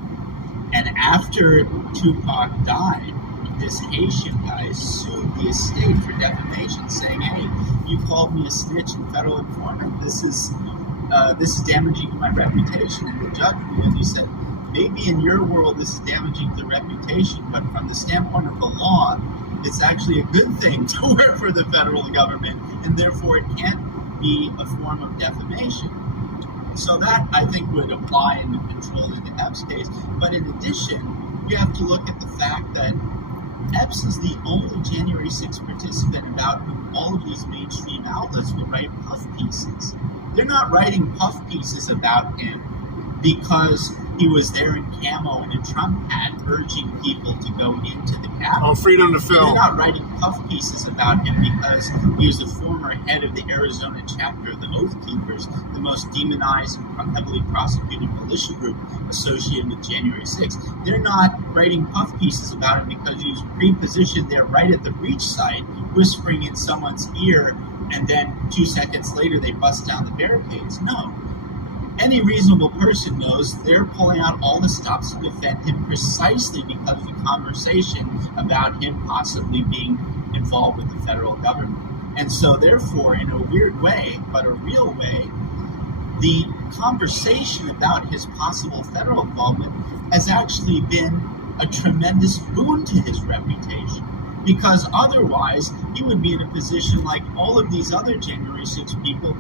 And after Tupac died, this Haitian guy sued the estate for defamation, saying, hey, you called me a snitch and federal informant. This is damaging to my reputation. And the judge ruled, he said, maybe in your world this is damaging to the reputation, but from the standpoint of the law, it's actually a good thing to work for the federal government, and therefore it can't be a form of defamation. So that, I think, would apply in the control in the Epps case. But in addition, we have to look at the fact that Epps is the only January 6th participant about whom all of these mainstream outlets will write puff pieces. They're not writing puff pieces about him because he was there in camo and a Trump hat urging people to go into the Capitol. Oh, freedom to film. They're not writing puff pieces about him because he was the former head of the Arizona chapter of the Oath Keepers, the most demonized and heavily prosecuted militia group associated with January 6th. They're not writing puff pieces about him because he was pre-positioned there right at the breach site, whispering in someone's ear, and then 2 seconds later they bust down the barricades. No. Any reasonable person knows they're pulling out all the stops to defend him precisely because of the conversation about him possibly being involved with the federal government. And so therefore, in a weird way, but a real way, the conversation about his possible federal involvement has actually been a tremendous boon to his reputation. Because otherwise, he would be in a position like all of these other January 6 people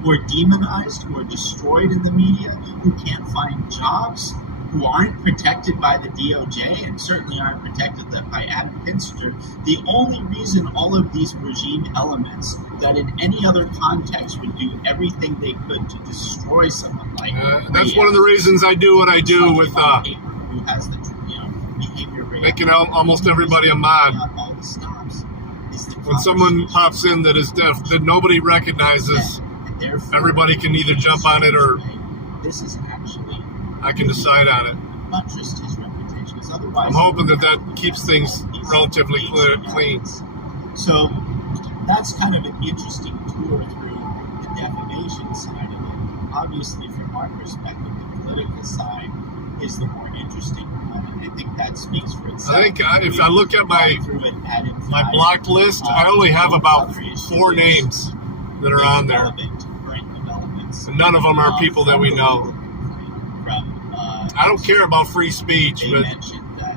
who are demonized, who are destroyed in the media, who can't find jobs, who aren't protected by the DOJ and certainly aren't protected by Adam Kinzinger. The only reason all of these regime elements that in any other context would do everything they could to destroy someone like that's one of the reasons I do what I do with who has the behavior rate, making almost everybody a mod. All the stops, when someone pops in that is deaf, that nobody recognizes, everybody can either jump on it or this is actually I can decide on it. buttressed his reputation. Otherwise, I'm hoping that keeps things relatively clean. So that's kind of an interesting tour through the defamation side of it. Obviously, from our perspective, the political side is the more interesting one, and I think that speaks for itself. I think if I look at my blocked list, I only have about 4 names that are on there. And none of them are people that we know. I don't care about free speech, but mentioned that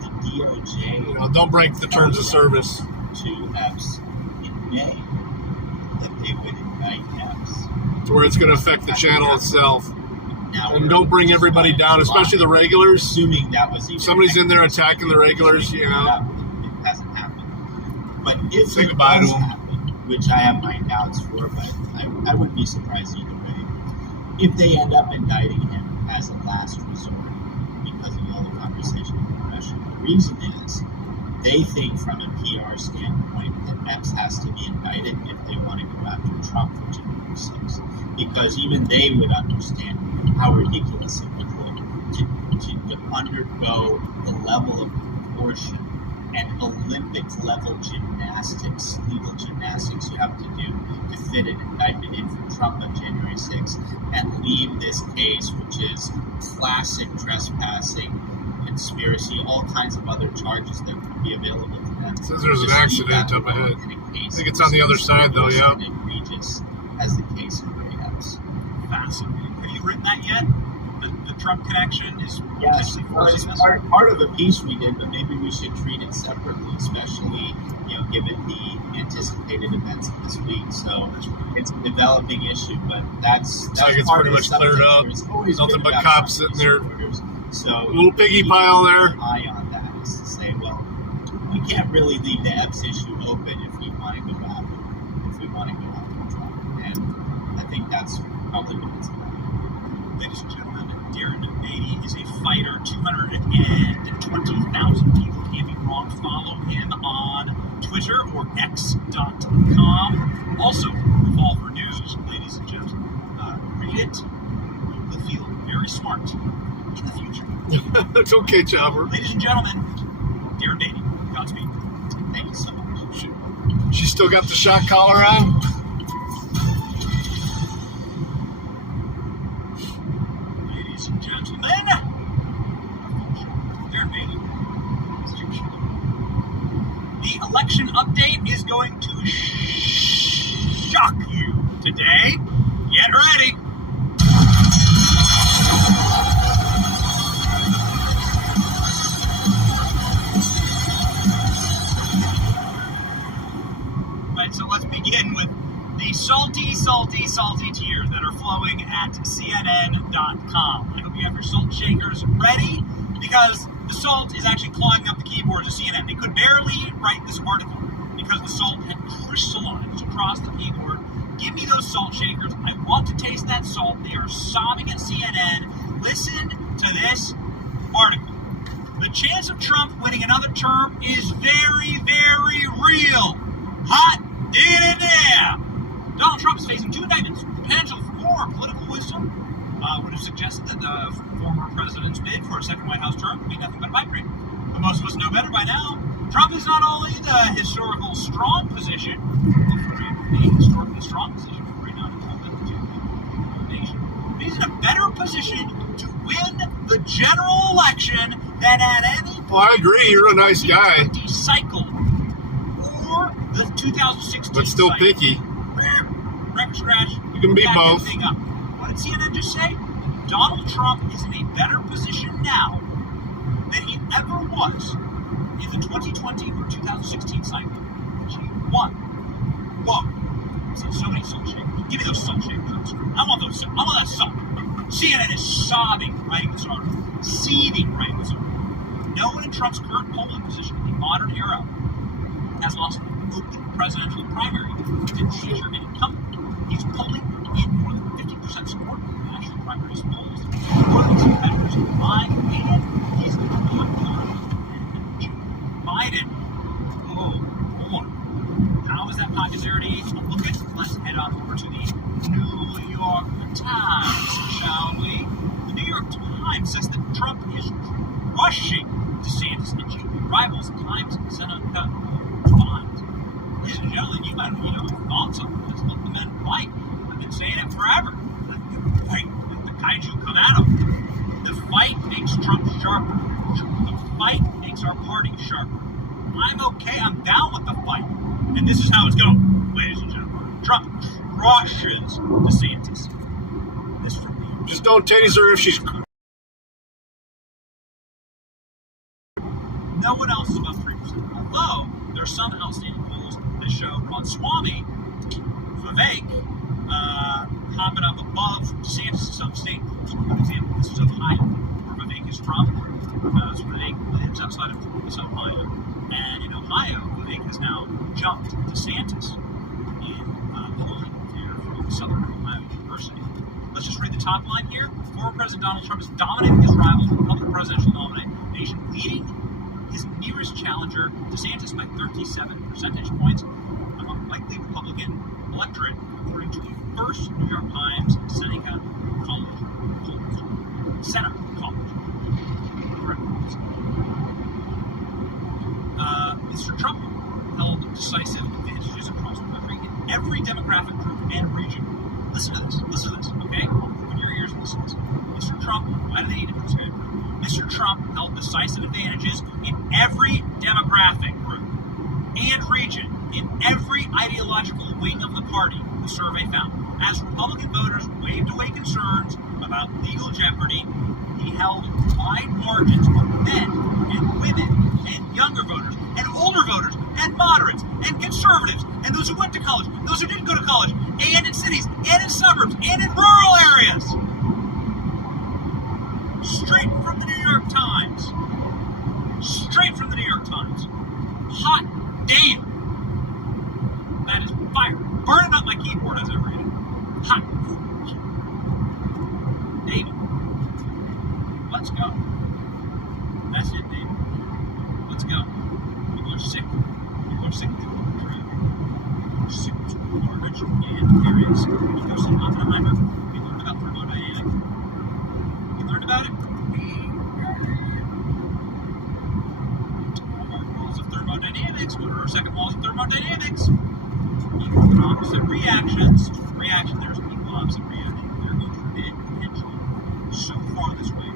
the DOJ, don't break the terms of service. To Epps in May that they would indict Epps, To where it's going to affect the channel itself. And don't bring everybody down, especially the regulars. Assuming that was even somebody's in there attacking the regulars, It hasn't happened. But if Think it about does them. happen, which I have my doubts for, but I wouldn't be surprised either way, if they end up indicting him as a last resort because of all the conversation with Russia. The reason is they think from a PR standpoint that Epps has to be indicted if they want to go after Trump for January 6th. Because even they would understand how ridiculous it would look to undergo the level of proportion and Olympic level gymnastics, legal gymnastics you have to do to fit an indictment in for Trump on January 6th and leave this case, which is classic trespassing and conspiracy, all kinds of other charges that would be available to them. Says there's an Just accident leave up that ahead. alone in a case I think it's on the other side, though, yeah. Egregious as the case in Gray House. Fascinating. Have you written that yet? The Trump connection is Yes, potentially well, it's forcing us? part of a piece we did, but maybe we should treat it separately, especially given the anticipated events of this week. So it's a developing issue, but that's like it's part pretty of much the cleared subtext up. here. It's always Nothing been but about cops Trump sitting there. supporters. So A little piggy keeping pile there. an eye on that is to say, well, we can't really leave the Epps issue open if we want to go out. If we want to go out with Trump, and I think that's probably what it's about. Ladies and gentlemen, Darren Beatty is a fighter. 220,000 people can't be wrong. Follow him on Twitter or X.com. Also, Revolver News, ladies and gentlemen. Read it. You will feel very smart in the future. It's okay, Chopper. Ladies and gentlemen, Darren Beatty, Godspeed. Thank you so much. She still got the shot collar on? Ladies and gentlemen, Darren Beatty. The election update is going to shock you today. Get ready. Right, so let's begin with the salty tears that are flowing at CNN.com. I hope you have your salt shakers ready, because the salt is actually clogging up the keyboards of CNN. They could barely write this article because the salt had crystallized across the keyboard. Give me those salt shakers. I want to taste that salt. They are sobbing at CNN. Listen to this article. The chance of Trump winning another term is very, very real. Hot in there. Donald Trump is facing 2 indictments. The potential for more political wisdom would have suggested that the former president's bid for a second White House term would be nothing but a pipe dream. But most of us know better by now. Trump is not only the historical strong position, the historically strong position for right now to the nation, but he's in a better position to win the general election than at any point. Well, I agree. You're a nice guy. Cycle or the 2016 But still cycle. picky. Record scratch. You can be back both. everything up. What did CNN just say? Donald Trump is in a better position now than he ever was in the 2020 or 2016 cycle, which he won. Whoa. So many salt shakers. Give me those salt shakers. I want those. I want that salt. CNN is sobbing writing this article. Seething writing this article. No one in Trump's current polling position in the modern era has lost an open presidential primary to feature an incumbent. He's polling in more than 50% support in the national primaries polls. More than his competitors combined, and he's the popular Biden. Oh boy. How is that popularity looking? Let's head on over to the New York Times, shall we? The New York Times says that Trump is rushing DeSantis and GOP rivals. Times Seneca combined. Ladies and gentlemen, you might have thoughts on this. Let the men fight. I've been saying it forever. Let the kaiju come at him. The fight makes Trump sharper. The fight makes our party sharper. I'm okay. I'm down with the fight. And this is how it's going, ladies and gentlemen. Trump crushes DeSantis. This from me. Just don't tase her if she's... No one else is above 3%. Although, there are some outstanding polls that show Ramaswamy, Vivek, hopping up above DeSantis in some state polls. For example, this is Ohio, where Vivek is from. So Vivek lives outside of Columbus, Ohio. And in Ohio, Vivek has now jumped DeSantis in polling there from Southern Ohio University. Let's just read the top line here. Former President Donald Trump is dominating his rival, the Republican presidential nomination, leading his nearest challenger, DeSantis, by 37 percentage points among likely Republican electorate, according to the first New York Times Seneca College. Mr. Trump held decisive advantages across the country in every demographic group and region. Listen to this, okay? Open your ears and listen to this. Mr. Trump, why do they need to participate? Mr. Trump held decisive decisive advantages in every demographic group and region, in every ideological wing of the party, the survey found. As Republican voters waved away concerns about legal jeopardy, he held wide margins for men and women and younger voters and older voters and moderates and conservatives and those who went to college, those who didn't go to college, and in cities and in suburbs and in rural areas. Straight from the New York Times. Straight from the New York Times. Hot damn. That is fire. Burning up my keyboard as I read it. Hot. David. Let's go. That's it, David. Let's go. People are sick. People are sick of the traffic. Sick of school garbage and areas. You go see Oppenheimer. We learned about thermodynamics. You learned about it? Rules of thermodynamics. What are our second laws of thermodynamics? Equal and opposite reactions. Reaction, there's an equal opposite reaction. They're going to bend the pendulum so far this way.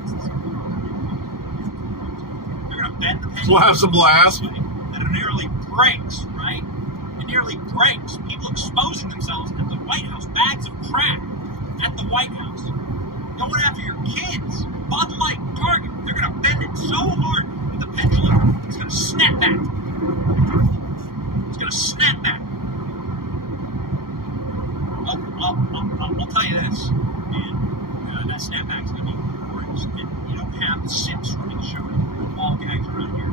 They're going to bend the pendulum. We'll have some blast. That it nearly breaks, right? It nearly breaks. People exposing themselves at the White House. Bags of crack at the White House. Going after your kids. Bud Light, Target. They're going to bend it so hard that the pendulum is going to snap back. It's going to snap back. I'll tell you this, man. That snapback is going to be glorious. You don't have the Sims running the show anymore. All gags around here.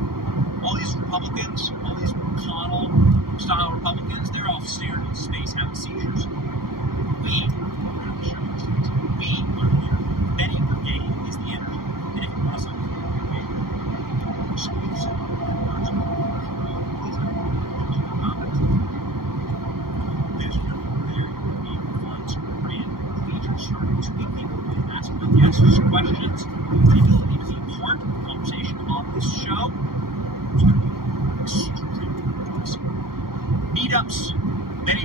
All these Republicans, all these McConnell-style Republicans, they're all staring into space, having seizures. We are running the show. We are here. Betty Brigade is the energy. And if you want something, answers questions, the ability to be part of the conversation on this show. It's going to be extremely awesome. Meetups, many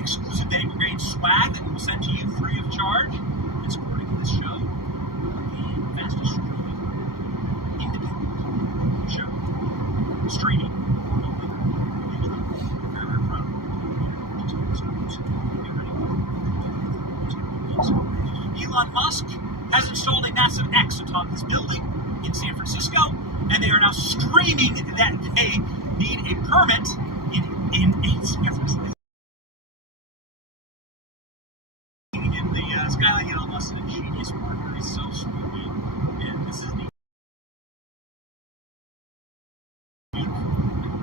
exclusive Betty Brigade swag that we will send to you free of charge. And supporting this show, the fastest growing independent show. Streaming. Very, very proud of Elon Musk has installed a massive X atop his building in San Francisco, and they are now screaming that they need a permit in San Francisco. In the skyline, Elon Musk is a genius worker. He's so smooth, and this is the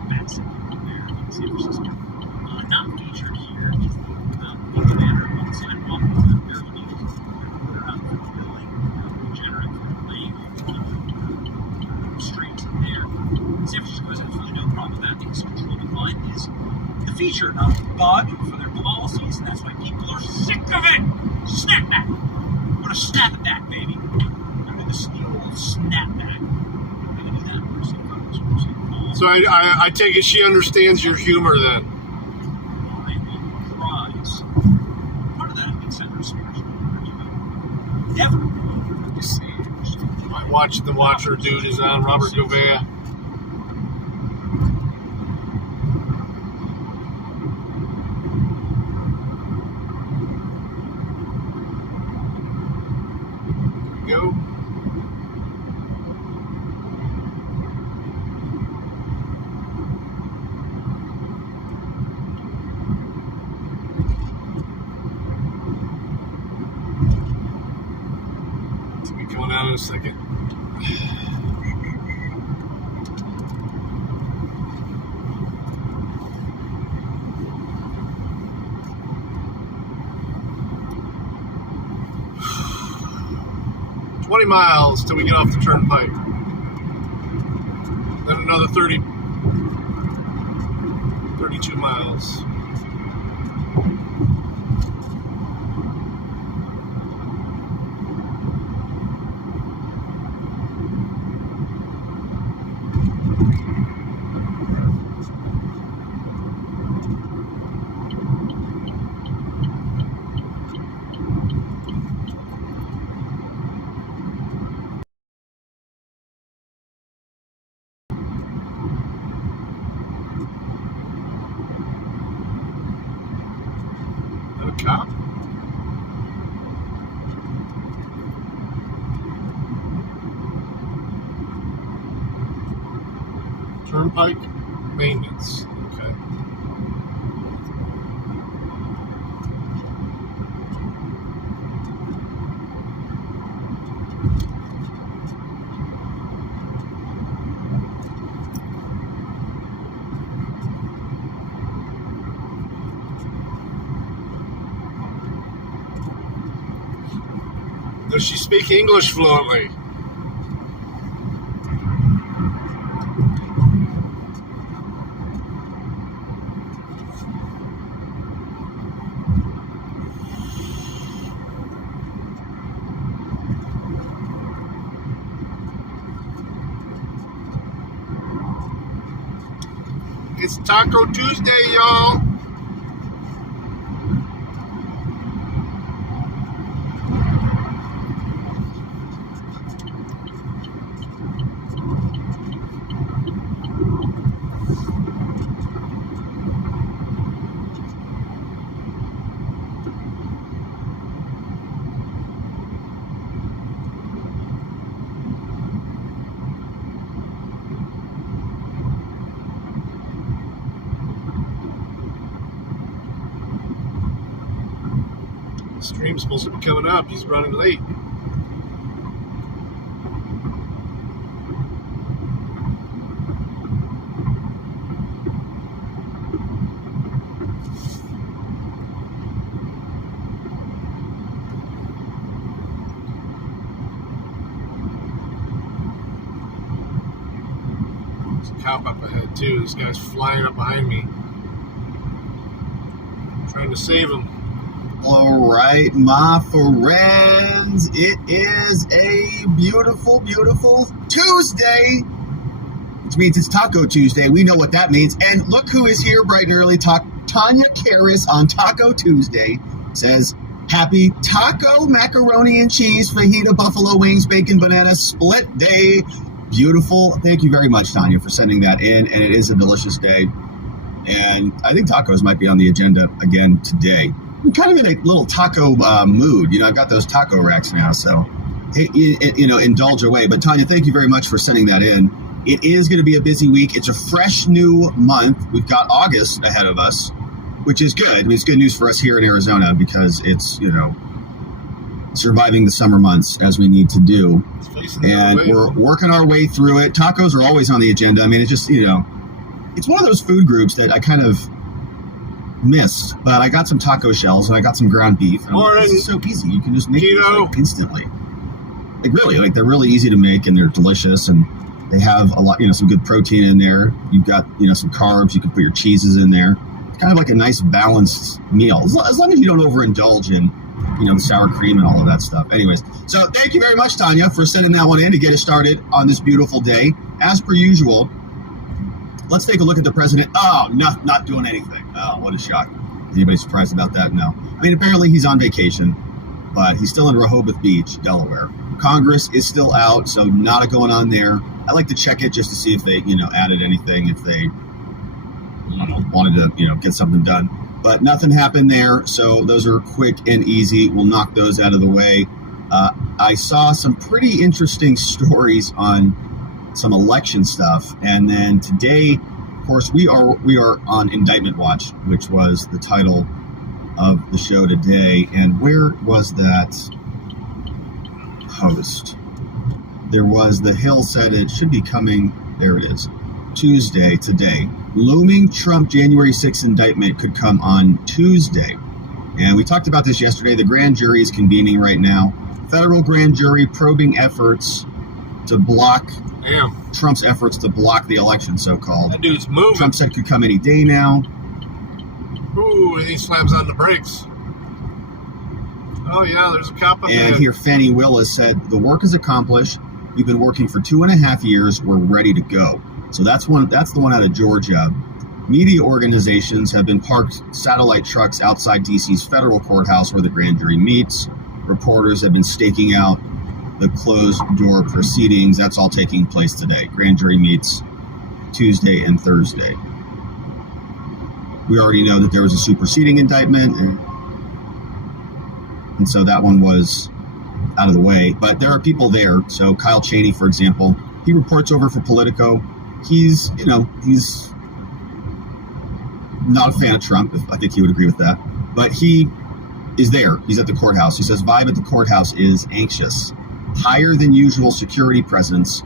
massive there in San Francisco. Not featured here is the banner on the sidewalk with the barrel needles. Around the building, regenerate lane on the street there. San Francisco has absolutely no problem with that because control decline is the feature, not the bug for their policies, and that's why people are sick of it. Snap back. We're gonna snap it back, baby. We're gonna do the old snap back. We're gonna do that. So I take it she understands your humor then. Part of that is considered spiritual. Definitely. You see, I watched the Watcher dude is on Robert Gouveia. Go. Coming out in a second. $20 miles till we get off the turnpike. Then another 32 miles. Turnpike maintenance. Okay. Does she speak English fluently? It's Taco Tuesday, y'all. The stream's supposed to be coming up. He's running late. There's a cop up ahead, too. This guy's flying up behind me. Trying to save him. All right, my friends, it is a beautiful, beautiful Tuesday, which means it's Taco Tuesday. We know what that means. And look who is here bright and early. Tanya Karras on Taco Tuesday says, happy taco, macaroni and cheese, fajita, buffalo wings, bacon, banana, split day. Beautiful. Thank you very much, Tanya, for sending that in. And it is a delicious day. And I think tacos might be on the agenda again today. I'm kind of in a little taco mood. You know, I've got those taco racks now, so, hey, indulge away. But, Tanya, thank you very much for sending that in. It is going to be a busy week. It's a fresh new month. We've got August ahead of us, which is good. I mean, it's good news for us here in Arizona because it's, surviving the summer months as we need to do. And we're working our way through it. Tacos are always on the agenda. I mean, it's just, it's one of those food groups that I kind of miss, but I got some taco shells and I got some ground beef. And this is so easy. You can just make it instantly. They're really easy to make and they're delicious and they have a lot, some good protein in there. You've got, some carbs. You can put your cheeses in there. It's kind of like a nice balanced meal as long as you don't overindulge in, the sour cream and all of that stuff. Anyways, so thank you very much, Tanya, for sending that one in to get us started on this beautiful day. As per usual, let's take a look at the president. Oh, not doing anything. Oh, what a shock. Is anybody surprised about that? No. I mean, apparently he's on vacation, but he's still in Rehoboth Beach, Delaware. Congress is still out, so not a going on there. I like to check it just to see if they, added anything, if they, wanted to, get something done. But nothing happened there, so those are quick and easy. We'll knock those out of the way. I saw some pretty interesting stories on some election stuff, and then today, of course, we are on Indictment Watch, which was the title of the show today. And where was that post? There was, the Hill said it should be coming. There it is. Tuesday, today. Looming Trump January 6th indictment could come on Tuesday. And we talked about this yesterday. The grand jury is convening right now. Federal grand jury probing efforts to block Trump's efforts to block the election, so-called. That dude's moving. Trump said it could come any day now. Ooh, and he slams on the brakes. Oh, yeah, there's a cop up And here, Fannie Willis said, the work is accomplished. We've been working for 2.5 years. We're ready to go. So that's the one out of Georgia. Media organizations have been parked satellite trucks outside D.C.'s federal courthouse where the grand jury meets. Reporters have been staking out the closed-door proceedings. That's all taking place today. Grand jury meets Tuesday and Thursday. We already know that there was a superseding indictment, and so that one was out of the way. But there are people there. So Kyle Cheney, for example, he reports over for Politico. he's not a fan of Trump. I think he would agree with that. But he is there. He's at the courthouse. He says, vibe at the courthouse is anxious. Higher than usual security presence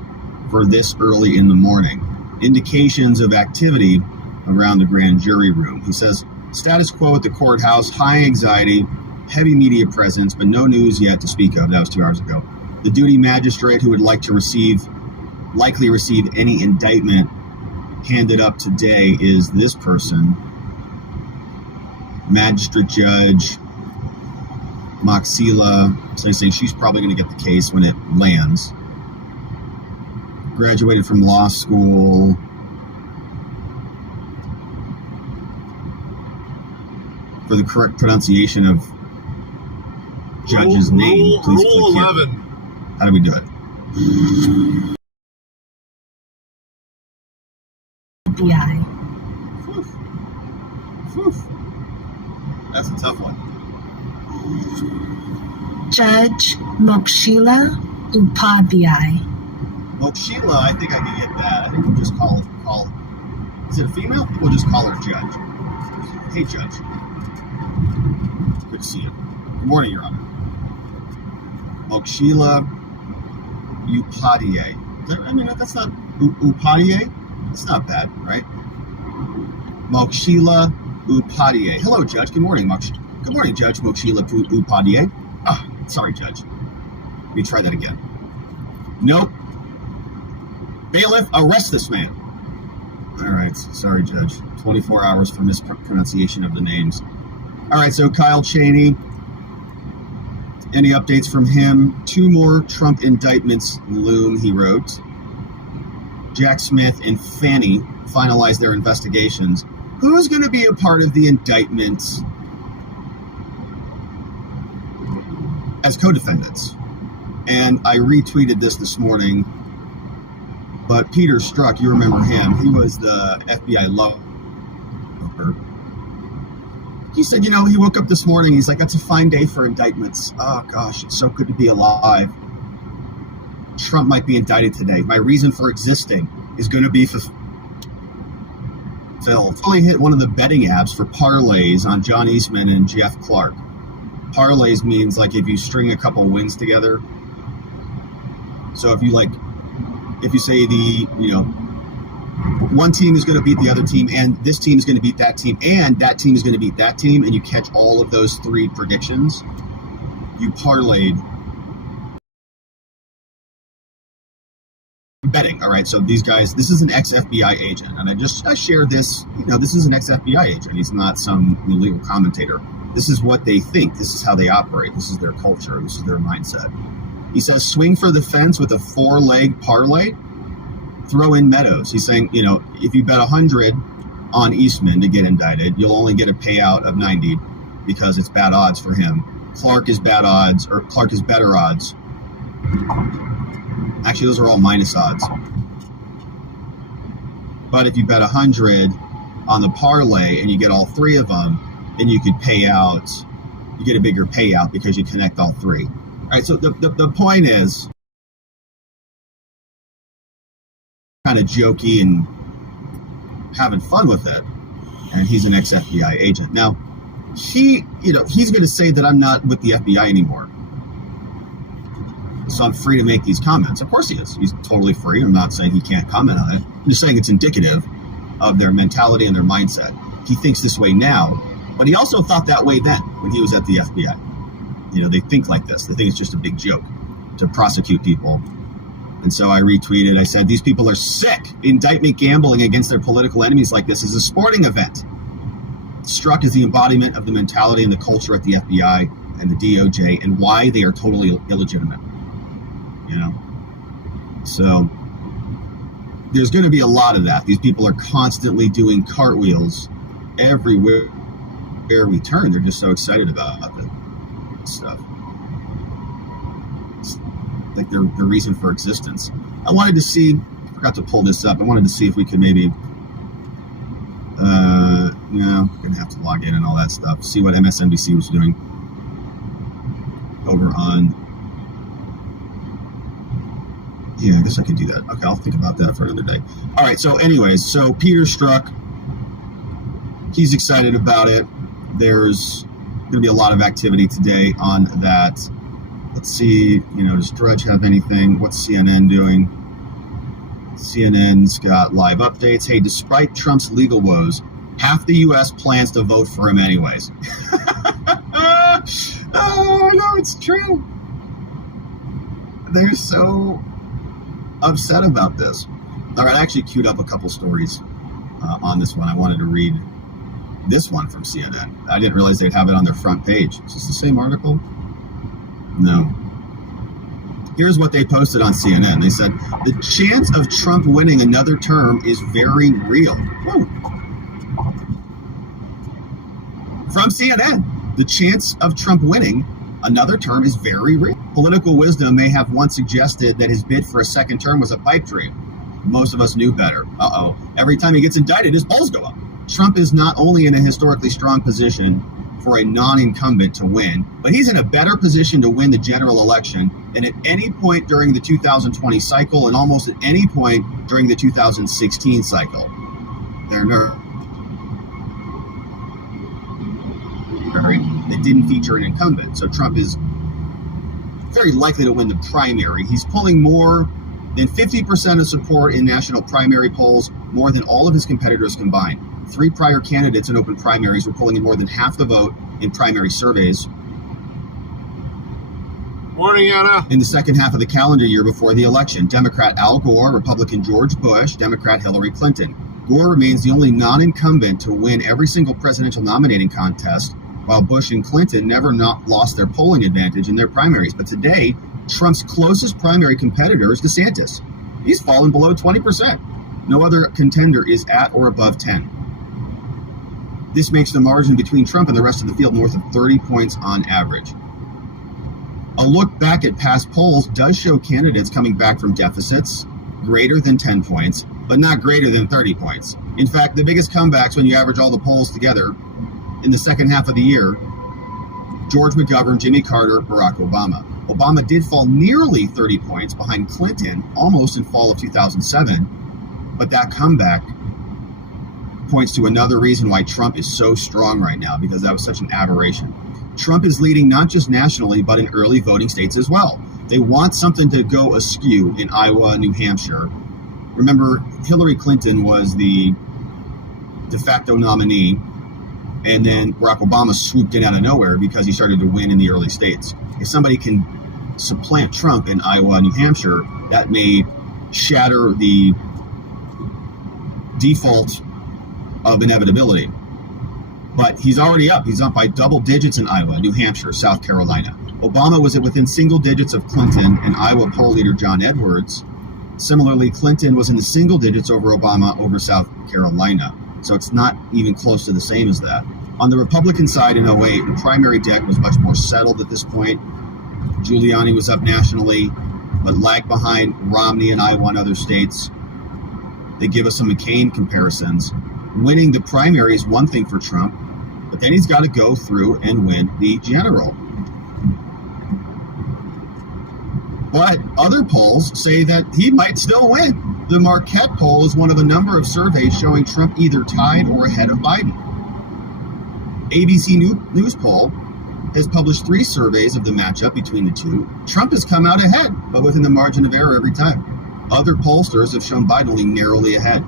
for this early in the morning. Indications of activity around the grand jury room. He says, status quo at the courthouse, high anxiety, heavy media presence, but no news yet to speak of. That was 2 hours ago. The duty magistrate who would likely receive any indictment handed up today is this person, Magistrate Judge Moxila. So he's saying she's probably going to get the case when it lands. Graduated from law school. For the correct pronunciation of judge's name, please Rule click 11. Here. How do we do it? FBI. That's a tough one. Judge Mokshila Upadhyay. Mokshila, I think I can get that. I think we'll just call. Is it a female? We'll just call her Judge. Hey, Judge. Good to see you. Good morning, Your Honor. Mokshila Upadhyay. That's not Upadhyay. It's not bad, right? Mokshila Upadhyay. Hello, Judge. Good morning, Good morning, Judge Mokshila Upadhyay. Sorry, Judge. Let me try that again. Nope. Bailiff, arrest this man. All right. Sorry, Judge. 24 hours for mispronunciation of the names. All right. So Kyle Cheney. Any updates from him? 2 more Trump indictments loom, he wrote. Jack Smith and Fannie finalized their investigations. Who's going to be a part of the indictment as co-defendants? And I retweeted this morning, but Peter Strzok, you remember him, he was the FBI lawyer. He said, he woke up this morning, he's like, that's a fine day for indictments. Oh gosh, it's so good to be alive. Trump might be indicted today. My reason for existing is going to be fulfilled. Only hit one of the betting apps for parlays on John Eastman and Jeff Clark. Parlays means like if you string a couple wins together. So if you say one team is going to beat the other team, and this team is going to beat that team, and that team is going to beat that team, and you catch all of those 3 predictions, you parlayed betting. All right, so these guys, this is an ex-FBI agent, and I shared this. This is an ex-FBI agent. He's not some legal commentator. This is what they think. This is how they operate. This is their culture. This is their mindset. He says, swing for the fence with a 4-leg parlay. Throw in Meadows. He's saying, if you bet 100 on Eastman to get indicted, you'll only get a payout of 90 because it's bad odds for him. Clark is better odds. Actually, those are all minus odds. But if you bet 100 on the parlay and you get all 3 of them, then you could pay out. You get a bigger payout because you connect all 3. All right. So the point is kind of jokey and having fun with it. And he's an ex-FBI agent. Now, he's going to say that I'm not with the FBI anymore. So I'm free to make these comments. Of course he is. He's totally free. I'm not saying he can't comment on it. I'm just saying it's indicative of their mentality and their mindset. He thinks this way now, but he also thought that way then when he was at the FBI. They think like this. They think it's just a big joke to prosecute people. And so I retweeted. I said, these people are sick. Indictment gambling against their political enemies like this is a sporting event. Strzok is the embodiment of the mentality and the culture at the FBI and the DOJ and why they are totally illegitimate. So there's going to be a lot of that. These people are constantly doing cartwheels everywhere we turn. They're just so excited about the stuff. It's like the reason for existence. I wanted to see, I forgot to pull this up. I wanted to see if we could maybe, I'm going to have to log in and all that stuff. See what MSNBC was doing over on Yeah, I guess I could do that. Okay, I'll think about that for another day. All right, so anyways, so Peter Strzok, he's excited about it. There's going to be a lot of activity today on that. Let's see, does Drudge have anything? What's CNN doing? CNN's got live updates. Hey, despite Trump's legal woes, half the U.S. plans to vote for him anyways. Oh, no, it's true. They're so upset about this. All right, I actually queued up a couple stories on this one. I wanted to read this one from CNN. I didn't realize they'd have it on their front page. Is this the same article? No. Here's what they posted on CNN. They said, the chance of Trump winning another term is very real. Whoa. From CNN, the chance of Trump winning another term is very real. Political wisdom may have once suggested that his bid for a second term was a pipe dream. Most of us knew better. Uh-oh. Every time he gets indicted, his polls go up. Trump is not only in a historically strong position for a non-incumbent to win, but he's in a better position to win the general election than at any point during the 2020 cycle and almost at any point during the 2016 cycle. That didn't feature an incumbent. So Trump is very likely to win the primary. He's pulling more than 50% of support in national primary polls, more than all of his competitors combined. 3 prior candidates in open primaries were pulling in more than half the vote in primary surveys. Morning, Anna. In the second half of the calendar year before the election, Democrat Al Gore, Republican George Bush, Democrat Hillary Clinton. Gore remains the only non-incumbent to win every single presidential nominating contest, while Bush and Clinton never lost their polling advantage in their primaries. But today, Trump's closest primary competitor is DeSantis. He's fallen below 20%. No other contender is at or above 10. This makes the margin between Trump and the rest of the field north of 30 points on average. A look back at past polls does show candidates coming back from deficits greater than 10 points, but not greater than 30 points. In fact, the biggest comebacks when you average all the polls together in the second half of the year, George McGovern, Jimmy Carter, Barack Obama. Obama did fall nearly 30 points behind Clinton almost in fall of 2007, but that comeback points to another reason why Trump is so strong right now, because that was such an aberration. Trump is leading not just nationally, but in early voting states as well. They want something to go askew in Iowa and New Hampshire. Remember, Hillary Clinton was the de facto nominee, and then Barack Obama swooped in out of nowhere because he started to win in the early states. If somebody can supplant Trump in Iowa and New Hampshire, that may shatter the default of inevitability. But he's already up. He's up by double digits in Iowa, New Hampshire, South Carolina. Obama was within single digits of Clinton and Iowa poll leader John Edwards. Similarly, Clinton was in the single digits over Obama over South Carolina. So it's not even close to the same as that. On the Republican side in 08, the primary deck was much more settled at this point. Giuliani was up nationally, but lagged behind Romney in Iowa and other states. They give us some McCain comparisons. Winning the primary is one thing for Trump, but then he's got to go through and win the general. But other polls say that he might still win. The Marquette poll is one of a number of surveys showing Trump either tied or ahead of Biden. ABC News poll has published 3 surveys of the matchup between the two. Trump has come out ahead, but within the margin of error every time. Other pollsters have shown Biden only narrowly ahead.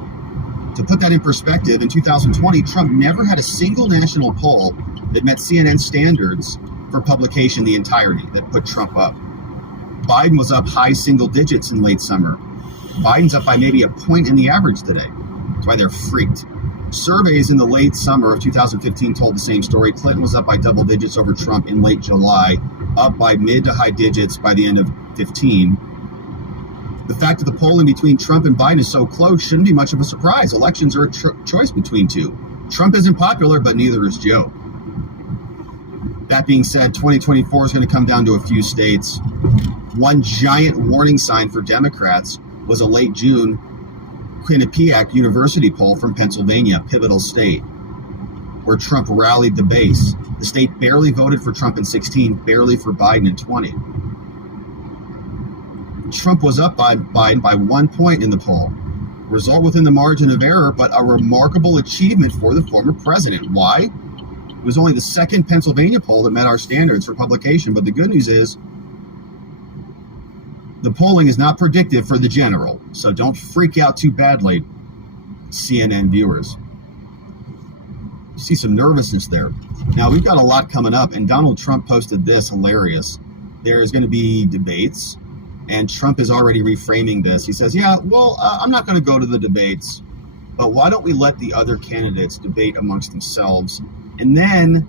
To put that in perspective, in 2020, Trump never had a single national poll that met CNN standards for publication the entirety that put Trump up. Biden was up high single digits in late summer. Biden's up by maybe a point in the average today. That's why they're freaked. Surveys in the late summer of 2015 told the same story. Clinton was up by double digits over Trump in late July, up by mid to high digits by the end of 15. The fact that the polling between Trump and Biden is so close shouldn't be much of a surprise. Elections are a choice between two. Trump isn't popular, but neither is Joe. That being said, 2024 is going to come down to a few states. One giant warning sign for Democrats was a late June Quinnipiac University poll from Pennsylvania, pivotal state, where Trump rallied the base. The state barely voted for Trump in 16, barely for Biden in 20. Trump was up by Biden by 1 point in the poll. Result within the margin of error, but a remarkable achievement for the former president. Why? It was only the second Pennsylvania poll that met our standards for publication, but the good news is the polling is not predictive for the general, so don't freak out too badly, CNN viewers. You see some nervousness there. Now, we've got a lot coming up, and Donald Trump posted this, hilarious. There is going to be debates, and Trump is already reframing this. He says, yeah, well, I'm not going to go to the debates, but why don't we let the other candidates debate amongst themselves, and then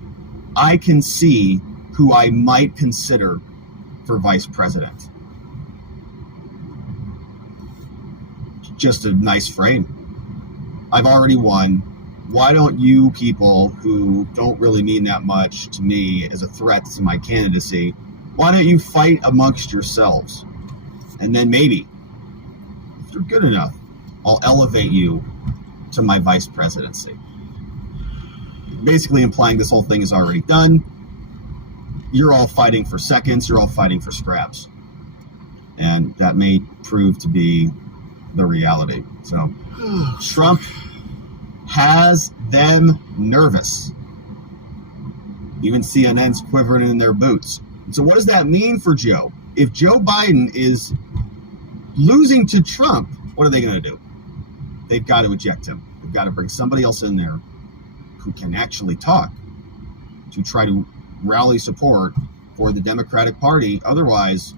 I can see who I might consider for vice president. Just a nice frame. I've already won. Why don't you people who don't really mean that much to me as a threat to my candidacy, why don't you fight amongst yourselves? And then maybe, if you're good enough, I'll elevate you to my vice presidency. Basically implying this whole thing is already done. You're all fighting for seconds. You're all fighting for scraps. And that may prove to be the reality. So Trump has them nervous. Even CNN's quivering in their boots. So what does that mean for Joe? If Joe Biden is losing to Trump, what are they going to do? They've got to eject him. They've got to bring somebody else in there who can actually talk to try to rally support for the Democratic Party. Otherwise,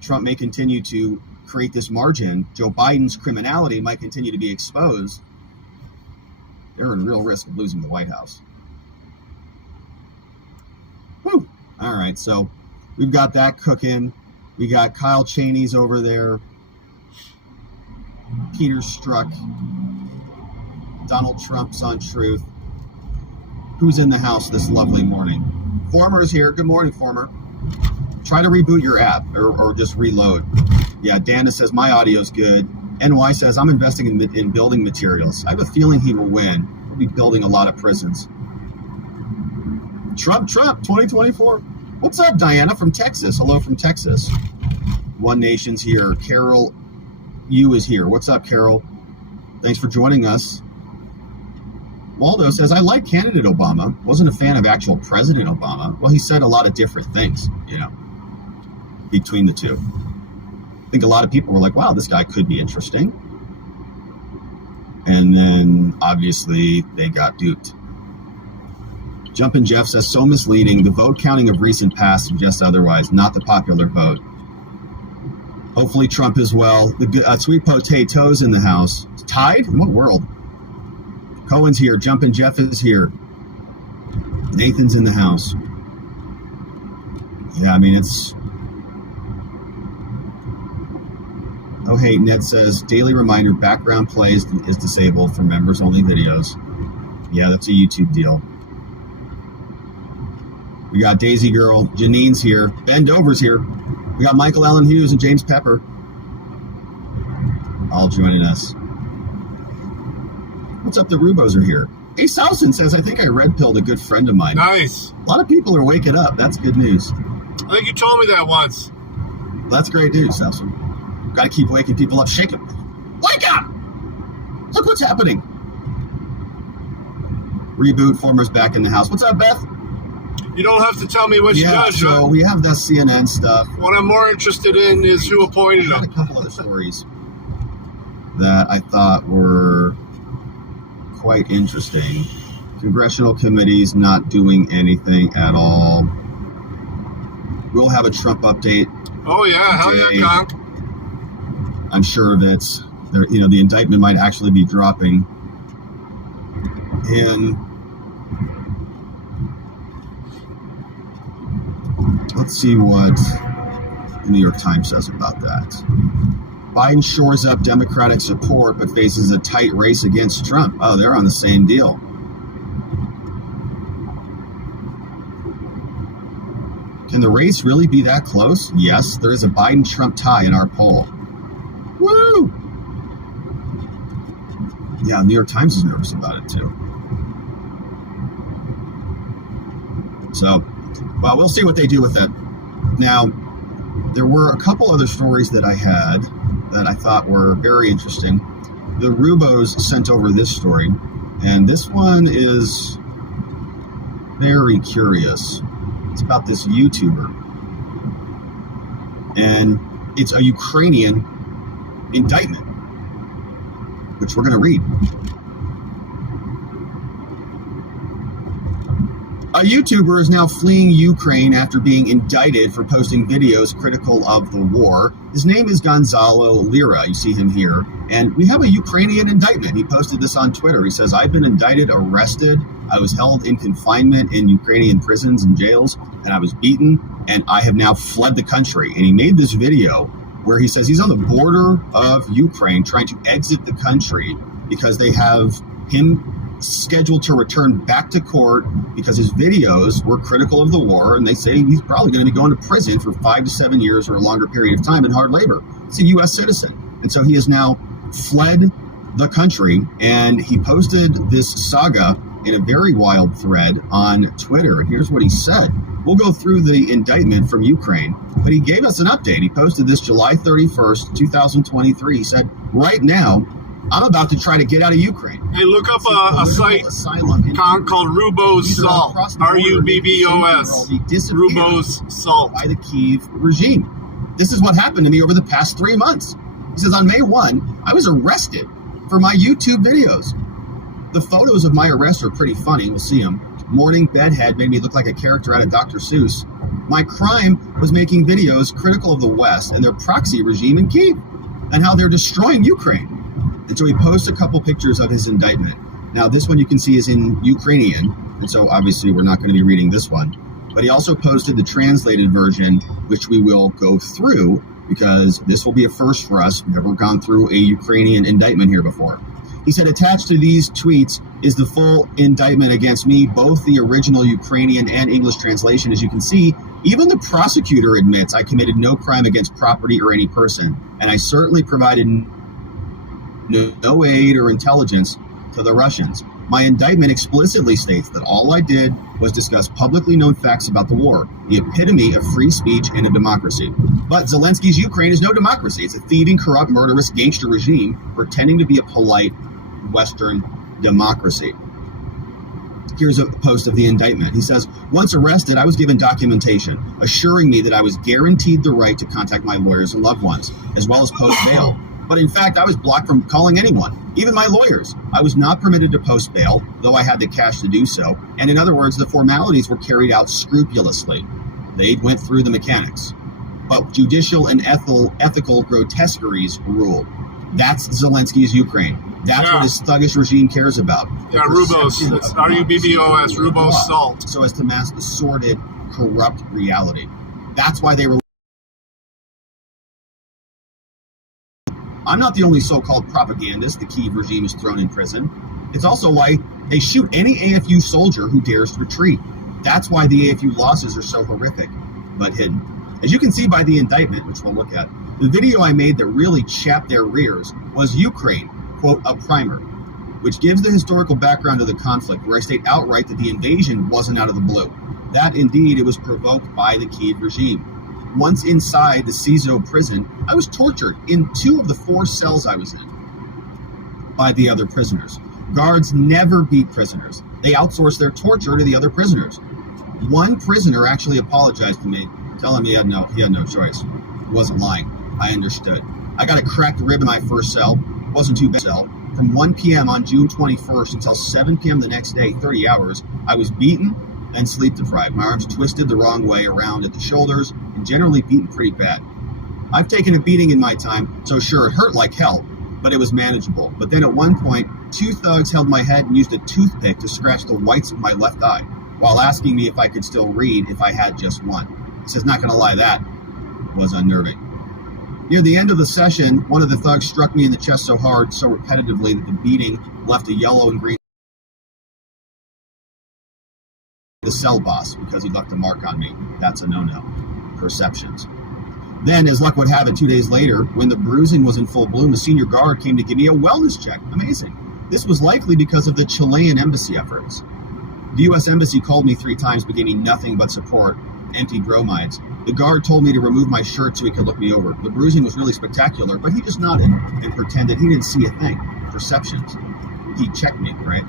Trump may continue to create this margin. Joe Biden's criminality might continue to be exposed. They're in real risk of losing the White House. Whew. All right, so we've got that cooking. We got Kyle Cheney's over there. Peter Strzok. Donald Trump's on Truth. Who's in the house this lovely morning? Former's here. Good morning, Former. Try to reboot your app or just reload. Yeah, Dana says my audio's good. NY says I'm investing in building materials. I have a feeling he will win. We'll be building a lot of prisons. Trump, 2024. What's up, Diana from Texas? Hello from Texas. One Nation's here. Carol Yu is here. What's up, Carol? Thanks for joining us. Waldo says, I like candidate Obama. Wasn't a fan of actual President Obama. Well, he said a lot of different things, between the two. I think a lot of people were like, wow, this guy could be interesting. And then, obviously, they got duped. Jumpin' Jeff says, so misleading. The vote counting of recent past suggests otherwise, not the popular vote. Hopefully Trump as well. The Sweet Potatoes in the house. Tied? In what world? Cohen's here. Jumpin' Jeff is here. Nathan's in the house. Yeah, I mean, it's... Oh, hey, Ned says, daily reminder, background play is disabled for members-only videos. Yeah, that's a YouTube deal. We got Daisy Girl. Janine's here. Ben Dover's here. We got Michael Allen Hughes and James Pepper all joining us. What's up? The Rubos are here. Hey, Souson says, I think I red-pilled a good friend of mine. Nice. A lot of people are waking up. That's good news. I think you told me that once. That's great news, Souson. Got to keep waking people up. Shake them. Wake up! Look what's happening. Reboot. Former's back in the house. What's up, Beth? You don't have to tell me what you got, so John. We have that CNN stuff. What I'm more interested in is who appointed him. I had a couple other stories that I thought were quite interesting. Congressional committees not doing anything at all. We'll have a Trump update. Oh yeah, hell yeah, Conk. I'm sure that's there. The indictment might actually be dropping. And let's see what the New York Times says about that. Biden shores up Democratic support but faces a tight race against Trump. Oh, they're on the same deal. Can the race really be that close? Yes, there is a Biden-Trump tie in our poll. Woo! Yeah, New York Times is nervous about it too. So, well, we'll see what they do with it. Now, There were a couple other stories that I had that I thought were very interesting. The Rubos sent over this story, and this one is very curious. It's about this YouTuber, and it's a Ukrainian indictment, which we're going to read. A YouTuber is now fleeing Ukraine after being indicted for posting videos critical of the war. His name is Gonzalo Lira. You see him here. And we have a Ukrainian indictment. He posted this on Twitter. He says, I've been indicted, arrested. I was held in confinement in Ukrainian prisons and jails, and I was beaten, and I have now fled the country. And he made this video where he says he's on the border of Ukraine trying to exit the country because they have him scheduled to return back to court because his videos were critical of the war, and they say he's probably going to be going to prison for 5 to 7 years or a longer period of time in hard labor. He's a U.S. citizen, and so he has now fled the country, and he posted this saga in a very wild thread on Twitter, and here's what he said. We'll go through the indictment from Ukraine, but he gave us an update. He posted this July 31st, 2023. He said, right now, I'm about to try to get out of Ukraine. Hey, look up a site called Rubos Salt. R-U-B-B-O-S. Rubos Salt. By the Kyiv regime. This is what happened to me over the past 3 months. He says, on May 1, I was arrested for my YouTube videos. The photos of my arrest are pretty funny. We'll see them. Morning bedhead made me look like a character out of Dr. Seuss. My crime was making videos critical of the West and their proxy regime in Kyiv and how they're destroying Ukraine. And so he posts a couple pictures of his indictment. Now, this one you can see is in Ukrainian, and so obviously we're not going to be reading this one. But he also posted the translated version, which we will go through, because this will be a first for us. We've never gone through a Ukrainian indictment here before. He said, attached to these tweets is the full indictment against me, both the original Ukrainian and English translation. As you can see, even the prosecutor admits I committed no crime against property or any person, and I certainly provided no aid or intelligence to the Russians. My indictment explicitly states that all I did was discuss publicly known facts about the war, the epitome of free speech in a democracy. But Zelensky's Ukraine is no democracy. It's a thieving, corrupt, murderous gangster regime pretending to be a polite Western democracy. Here's a post of the indictment. He says, once arrested, I was given documentation assuring me that I was guaranteed the right to contact my lawyers and loved ones, as well as post bail. But in fact, I was blocked from calling anyone, even my lawyers. I was not permitted to post bail, though I had the cash to do so. And in other words, the formalities were carried out scrupulously. They went through the mechanics. But judicial and ethical grotesqueries ruled. That's Zelensky's Ukraine. That's what his thuggish regime cares about. Yeah, Rubos. It's R-U-B-B-O-S, Rubos Salt. So as to mask the sordid, corrupt reality. That's why they were... I'm not the only so-called propagandist the Kyiv regime is thrown in prison. It's also why they shoot any AFU soldier who dares to retreat. That's why the AFU losses are so horrific, but hidden. As you can see by the indictment, which we'll look at, the video I made that really chapped their rears was Ukraine, quote, a primer, which gives the historical background of the conflict, where I state outright that the invasion wasn't out of the blue. That, indeed, it was provoked by the Kyiv regime. Once inside the CISO prison, I was tortured in 2 of the 4 cells I was in by the other prisoners. Guards never beat prisoners. They outsource their torture to the other prisoners. One prisoner actually apologized to me, telling me he had no choice. He wasn't lying. I understood. I got a cracked rib in my first cell. It wasn't too bad. From 1 p.m. on June 21st until 7 p.m. the next day, 30 hours, I was beaten and sleep deprived. My arms twisted the wrong way around at the shoulders and generally beaten pretty bad. I've taken a beating in my time, so sure, it hurt like hell, but it was manageable. But then at one point, 2 thugs held my head and used a toothpick to scratch the whites of my left eye while asking me if I could still read if I had just one. He says, not gonna lie, that was unnerving. Near the end of the session, one of the thugs struck me in the chest so hard, so repetitively, that the beating left a yellow and green the cell boss because he left a mark on me. That's a no-no. Perceptions. Then, as luck would have it, 2 days later, when the bruising was in full bloom, a senior guard came to give me a wellness check. Amazing. This was likely because of the Chilean embassy efforts. The U.S. Embassy called me 3 times but gave me nothing but support. empty bromides. The guard told me to remove my shirt so he could look me over. The bruising was really spectacular, but he just nodded and pretended he didn't see a thing. Perceptions. He checked me, right?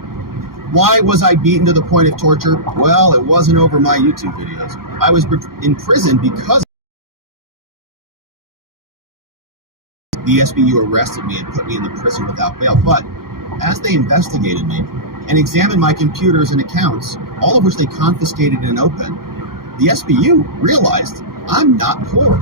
Why was I beaten to the point of torture? Well, it wasn't over my YouTube videos. I was in prison because the SBU arrested me and put me in the prison without bail. But as they investigated me and examined my computers and accounts, all of which they confiscated and opened, the SBU realized I'm not poor.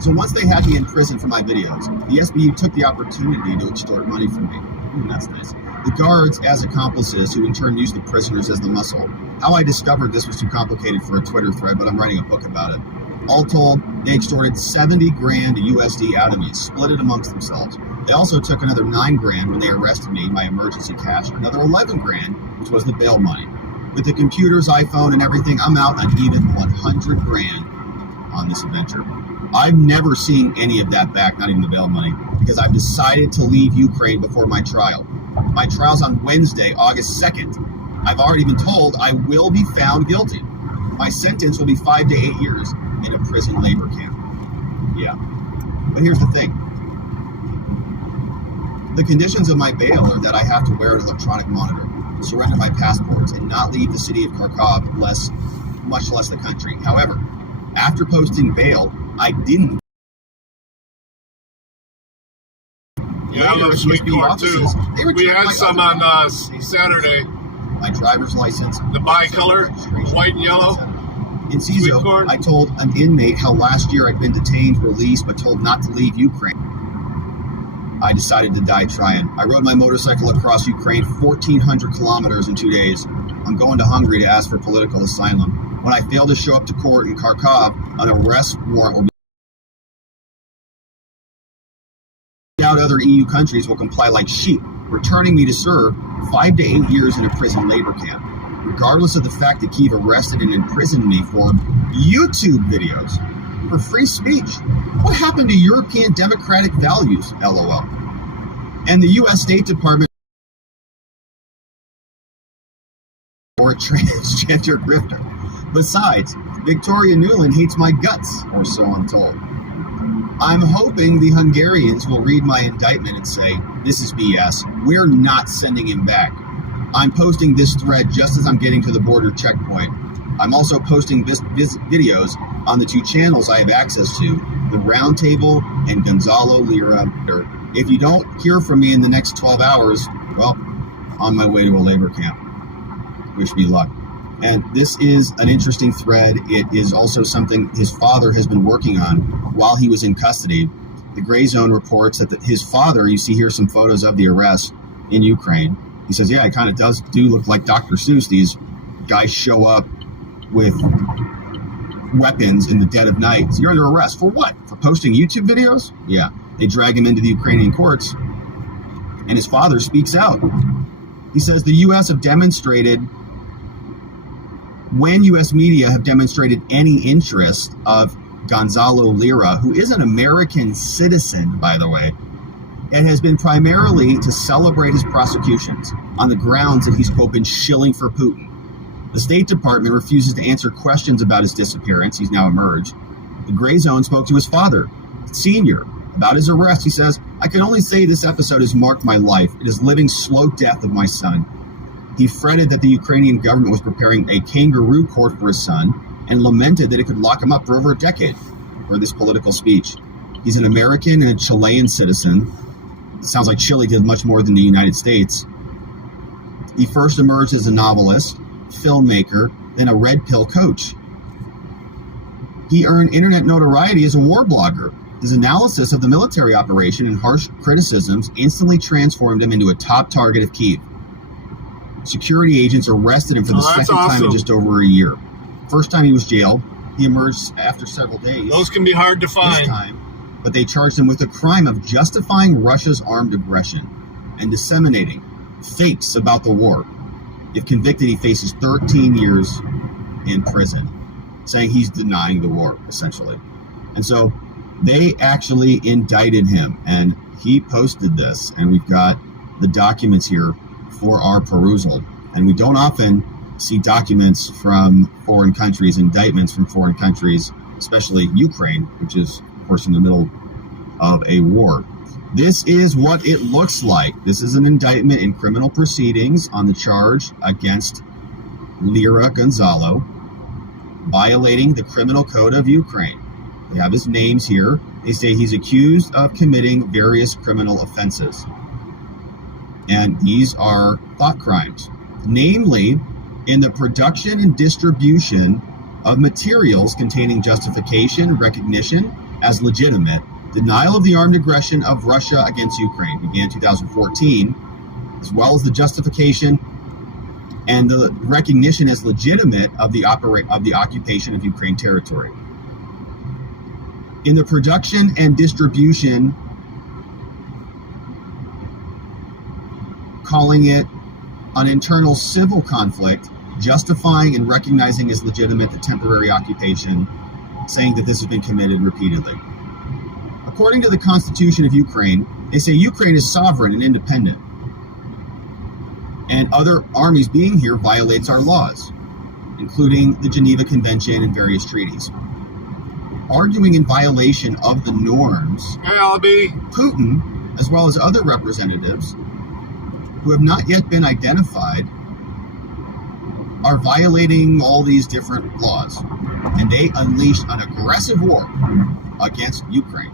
So once they had me in prison for my videos, the SBU took the opportunity to extort money from me. That's nice. The guards as accomplices, who in turn used the prisoners as the muscle. How I discovered this was too complicated for a Twitter thread, but I'm writing a book about it. All told, they extorted 70 grand USD out of me, split it amongst themselves. They also took another 9 grand when they arrested me, my emergency cash, another 11 grand, which was the bail money. With the computers, iPhone, and everything, I'm out on even 100 grand on this adventure. I've never seen any of that back, not even the bail money, because I've decided to leave Ukraine before my trial. My trial's on Wednesday, August 2nd. I've already been told I will be found guilty. My sentence will be 5 to 8 years in a prison labor camp. Yeah. But here's the thing. The conditions of my bail are that I have to wear an electronic monitor, surrender my passports, and not leave the city of Kharkov, much less the country. However, after posting bail, I didn't. Yeah, Later, those sweet SBU corn offices, too. they We returned had my some other on documents, Saturday. my driver's license, The bicolor, white and yellow. In Sweet CISO, corn. I told an inmate how last year I'd been detained, released, but told not to leave Ukraine. I decided to die trying. I rode my motorcycle across Ukraine 1,400 kilometers in 2 days. I'm going to Hungary to ask for political asylum. When I fail to show up to court in Kharkov, an arrest warrant will be out. Other EU countries will comply like sheep, returning me to serve 5 to 8 years in a prison labor camp. Regardless of the fact that Kyiv arrested and imprisoned me for YouTube videos for free speech. What happened to European democratic values, LOL? And the U.S. State Department or a transgender grifter. Besides, Victoria Nuland hates my guts, or so I'm told. I'm hoping the Hungarians will read my indictment and say, this is BS, we're not sending him back. I'm posting this thread just as I'm getting to the border checkpoint. I'm also posting videos on the 2 channels I have access to, the Roundtable and Gonzalo Lira. If you don't hear from me in the next 12 hours, well, on my way to a labor camp. Wish me luck. And this is an interesting thread. It is also something his father has been working on while he was in custody. The Gray Zone reports that his father, you see here some photos of the arrest in Ukraine. He says, yeah, it kind of do look like Dr. Seuss. These guys show up with weapons in the dead of night. So you're under arrest. For what? For posting YouTube videos? Yeah. They drag him into the Ukrainian courts. And his father speaks out. He says the U.S. have demonstrated, when U.S. media have demonstrated any interest of Gonzalo Lira, who is an American citizen, by the way, it has been primarily to celebrate his prosecutions on the grounds that he's, quote, been shilling for Putin. The State Department refuses to answer questions about his disappearance. He's now emerged. The Gray Zone spoke to his father, Senior, about his arrest. He says, I can only say this episode has marked my life. It is living slow death of my son. He fretted that the Ukrainian government was preparing a kangaroo court for his son and lamented that it could lock him up for over a decade for this political speech. He's an American and a Chilean citizen. It sounds like Chile did much more than the United States. He first emerged as a novelist, filmmaker, then a red pill coach. He earned internet notoriety as a war blogger. His analysis of the military operation and harsh criticisms instantly transformed him into a top target of Kyiv. Security agents arrested him for the second time in just over a year. First time he was jailed. He emerged after several days. Those can be hard to find. This time, but they charged him with the crime of justifying Russia's armed aggression and disseminating fakes about the war. If convicted, he faces 13 years in prison, saying he's denying the war, essentially. And so they actually indicted him, and he posted this, and we've got the documents here for our perusal. And we don't often see documents from foreign countries, indictments from foreign countries, especially Ukraine, which is, of course, in the middle of a war. This is what it looks like. This is an indictment in criminal proceedings on the charge against Lira Gonzalo, violating the criminal code of Ukraine. They have his names here. They say he's accused of committing various criminal offenses. And these are thought crimes, namely in the production and distribution of materials containing justification, recognition as legitimate, denial of the armed aggression of Russia against Ukraine began in 2014, as well as the justification and the recognition as legitimate of the occupation of Ukraine territory. In the production and distribution, calling it an internal civil conflict, justifying and recognizing as legitimate the temporary occupation, saying that this has been committed repeatedly. According to the Constitution of Ukraine, they say Ukraine is sovereign and independent, and other armies being here violates our laws, including the Geneva Convention and various treaties. Arguing in violation of the norms, Putin, as well as other representatives who have not yet been identified, are violating all these different laws, and they unleashed an aggressive war against Ukraine.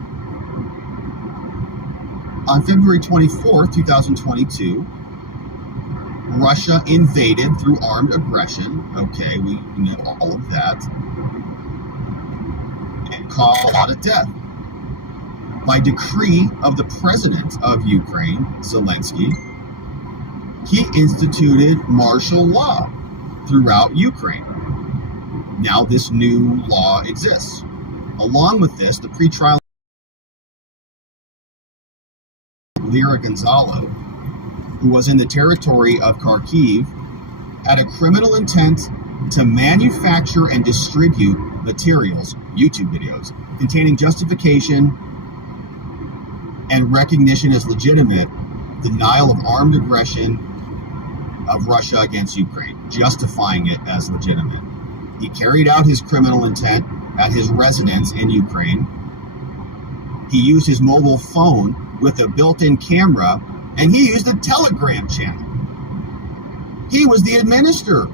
On February 24th, 2022, Russia invaded through armed aggression. Okay, we know all of that. And caused a lot of death. By decree of the president of Ukraine, Zelensky, he instituted martial law throughout Ukraine. Now this new law exists. Along with this, the pretrial Lira Gonzalo, who was in the territory of Kharkiv, had a criminal intent to manufacture and distribute materials, YouTube videos, containing justification and recognition as legitimate, denial of armed aggression of Russia against Ukraine, justifying it as legitimate. He carried out his criminal intent at his residence in Ukraine. He used his mobile phone with a built-in camera, and he used a Telegram channel. He was the administrator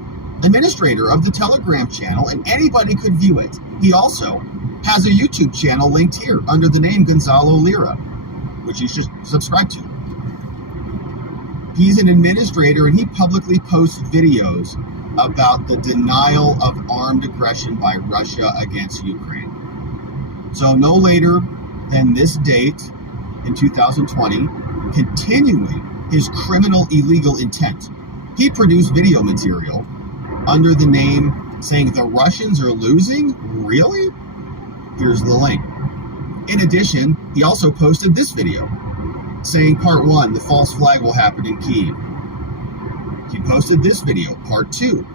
of the Telegram channel, and anybody could view it. He also has a YouTube channel linked here under the name Gonzalo Lira, which you should subscribe to. He's an administrator, and he publicly posts videos about the denial of armed aggression by Russia against Ukraine. So no later than this date in 2020, continuing his criminal illegal intent, he produced video material under the name saying the Russians are losing? Really? Here's the link. In addition, he also posted this video saying part 1, the false flag will happen in Kyiv. He posted this video, part 2.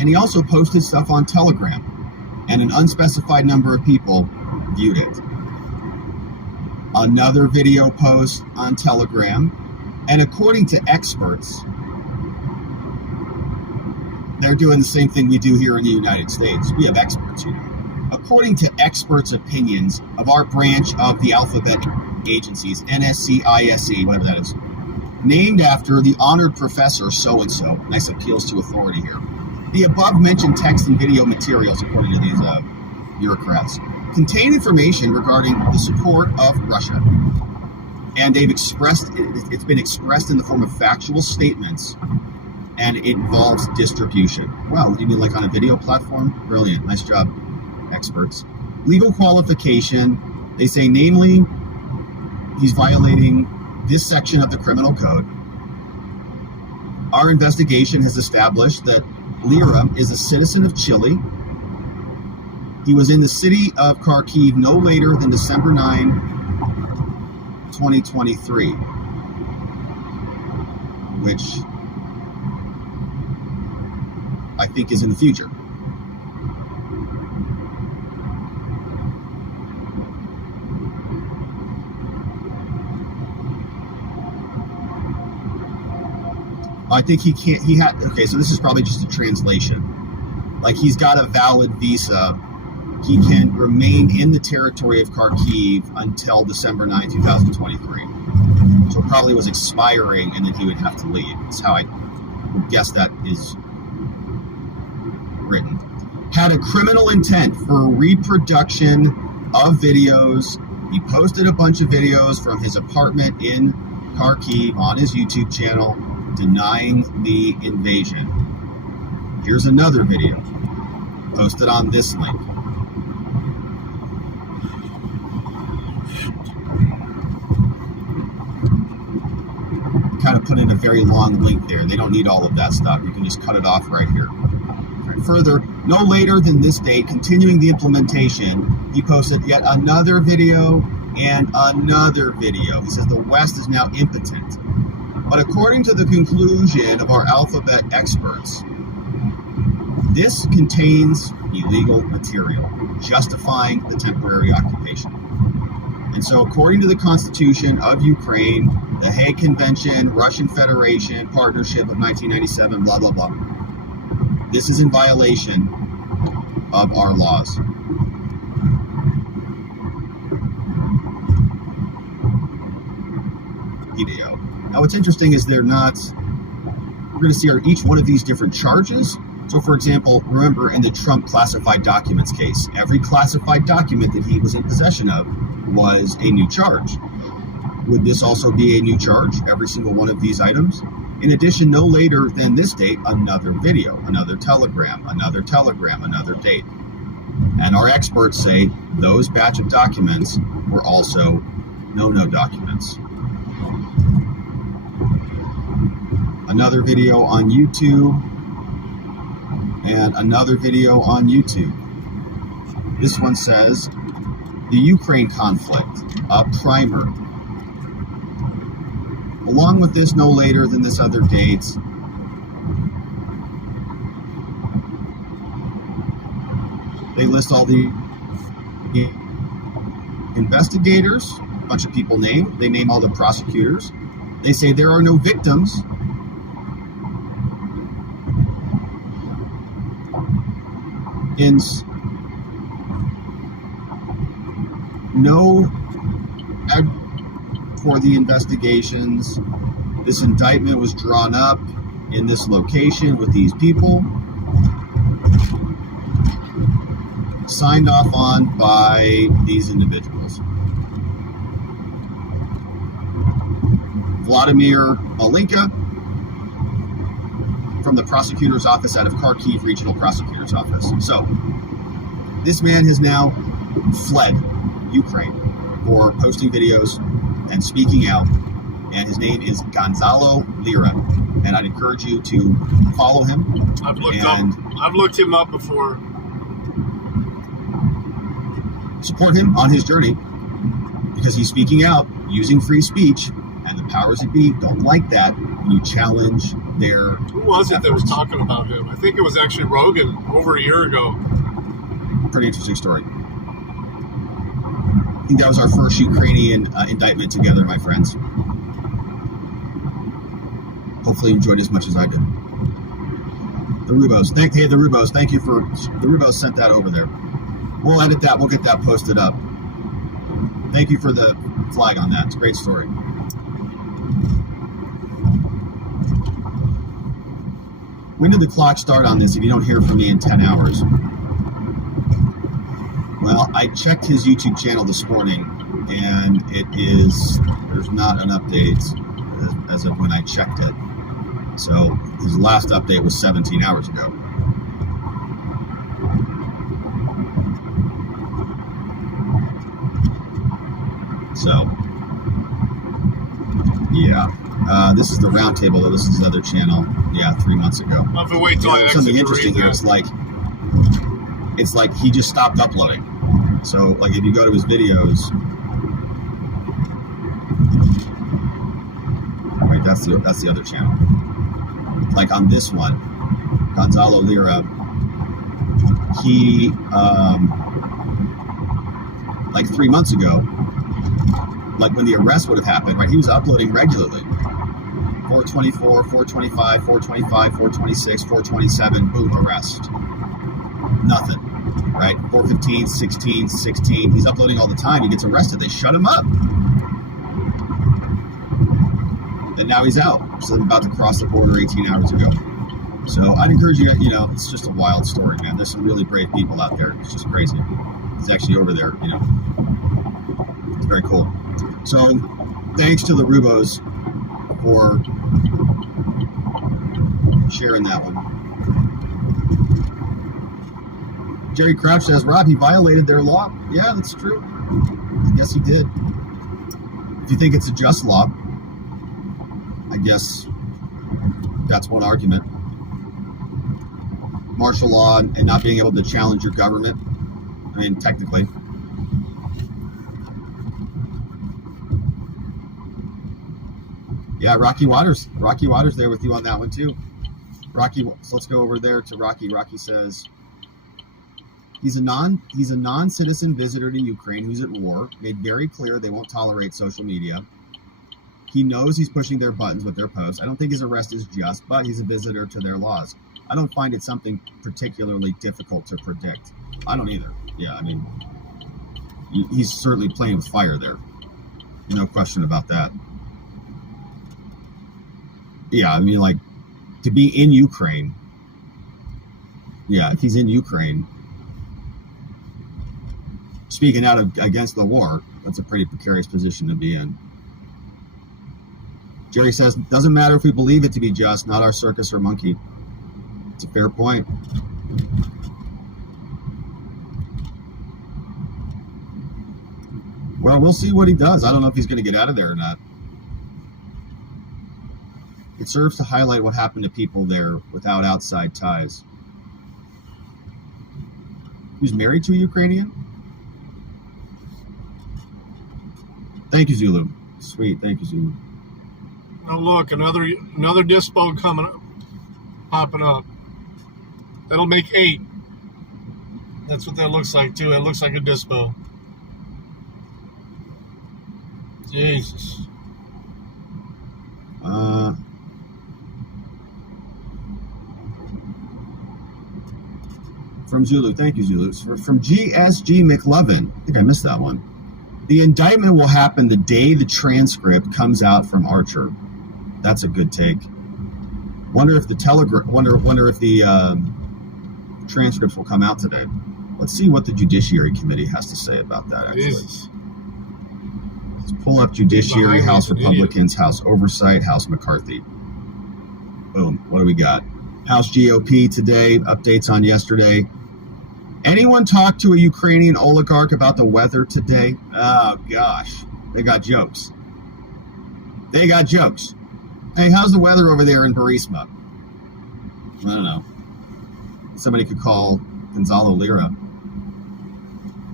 And he also posted stuff on Telegram, and an unspecified number of people viewed it. Another video post on Telegram, and according to experts, they're doing the same thing we do here in the United States. We have experts, you know. According to experts' opinions of our branch of the alphabet agencies, NSCISE, whatever that is, named after the honored professor so-and-so, nice appeals to authority here. The above-mentioned text and video materials, according to these bureaucrats, contain information regarding the support of Russia. And it's been expressed in the form of factual statements, and it involves distribution. Well, you mean like on a video platform? Brilliant, nice job, experts. Legal qualification, they say, namely, he's violating this section of the criminal code. Our investigation has established that Lira is a citizen of Chile. He was in the city of Kharkiv no later than December 9, 2023, which I think is in the future. I think he can't. He had. Okay, so this is probably just a translation. Like he's got a valid visa. He can remain in the territory of Kharkiv until December 9, 2023. So it probably was expiring, and then he would have to leave. That's how I would guess that is written. Had a criminal intent for reproduction of videos. He posted a bunch of videos from his apartment in Kharkiv on his YouTube channel, denying the invasion. Here's another video posted on this link. Kind of put in a very long link there. They don't need all of that stuff. You can just cut it off right here. Right. Further, no later than this date, continuing the implementation, he posted yet another video and another video. He says the West is now impotent. But according to the conclusion of our alphabet experts, this contains illegal material, justifying the temporary occupation. And so according to the Constitution of Ukraine, the Hague Convention, Russian Federation, Partnership of 1997, blah, blah, blah, this is in violation of our laws. Video. Now what's interesting is we're going to see each one of these different charges. So for example, remember in the Trump classified documents case, every classified document that he was in possession of was a new charge. Would this also be a new charge, every single one of these items? In addition, no later than this date, another video, another telegram, another date. And our experts say those batch of documents were also no-no documents. Another video on YouTube, and another video on YouTube. This one says, the Ukraine conflict, a primer. Along with this, no later than this other date, they list all the investigators, a bunch of people named. They name all the prosecutors. They say there are no victims. For the investigations, this indictment was drawn up in this location with these people, signed off on by these individuals. Vladimir Malinka from the prosecutor's office out of Kharkiv Regional Prosecutor's Office. So, this man has now fled Ukraine for posting videos and speaking out, and his name is Gonzalo Lira, and I'd encourage you to follow him. I've looked him up before. Support him on his journey, because he's speaking out using free speech, and the powers that be don't like that when you challenge their Who was it that was talking about him? I think it was actually Rogan over a year ago. Pretty interesting story. I think that was our first Ukrainian indictment together, my friends. Hopefully you enjoyed it as much as I did. The Rubos. The Rubos. Thank you for... The Rubos sent that over there. We'll edit that. We'll get that posted up. Thank you for the flag on that. It's a great story. When did the clock start on this if you don't hear from me in 10 hours? Well, I checked his YouTube channel this morning, and there's not an update as of when I checked it. So his last update was 17 hours ago. So, yeah. This is the roundtable, though. This is his other channel. Yeah, 3 months ago. I'll have to wait till I exit something to interesting read here. that. It's like he just stopped uploading. So, like, if you go to his videos, right, that's the other channel. Like on this one, Gonzalo Lira, he like 3 months ago, like when the arrest would have happened, right? He was uploading regularly. 424, 425, 425, 426, 427, boom, arrest. Nothing, right? 415, 16, 16. He's uploading all the time. He gets arrested. They shut him up. And now he's out. So he's about to cross the border 18 hours ago. So I'd encourage you, it's just a wild story, man. There's some really brave people out there. It's just crazy. He's actually over there, It's very cool. So thanks to the Rubos for sharing that one. Jerry Crouch says, Rob, he violated their law. Yeah, that's true. I guess he did. If you think it's a just law, I guess that's one argument. Martial law and not being able to challenge your government. I mean, technically. Yeah, Rocky Waters there with you on that one too. Rocky, so let's go over there to Rocky. Rocky says he's a non-citizen visitor to Ukraine who's at war. Made very clear they won't tolerate social media. He knows he's pushing their buttons with their posts. I don't think his arrest is just, but he's a visitor to their laws. I don't find it something particularly difficult to predict. I don't either. Yeah, I mean, he's certainly playing with fire there. No question about that. Yeah, I mean, like, to be in Ukraine. Yeah, if he's in Ukraine, speaking out against the war, that's a pretty precarious position to be in. Jerry says, doesn't matter if we believe it to be just, not our circus or monkey. It's a fair point. Well, we'll see what he does. I don't know if he's going to get out of there or not. It serves to highlight what happened to people there without outside ties. Who's married to a Ukrainian? Thank you, Zulu. Sweet. Thank you, Zulu. Oh, look, another dispo popping up. That'll make 8. That's what that looks like, too. It looks like a dispo. Jesus. From Zulu. Thank you, Zulu. From GSG McLovin. I think I missed that one. The indictment will happen the day the transcript comes out from Archer. That's a good take. Wonder if the transcripts will come out today. Let's see what the Judiciary Committee has to say about that, actually. Jesus. Let's pull up Judiciary, House Republicans, House Oversight, House McCarthy. Boom. What do we got? House GOP today, updates on yesterday. Anyone talk to a Ukrainian oligarch about the weather today? Oh, gosh. They got jokes. Hey, how's the weather over there in Burisma? I don't know. Somebody could call Gonzalo Lira.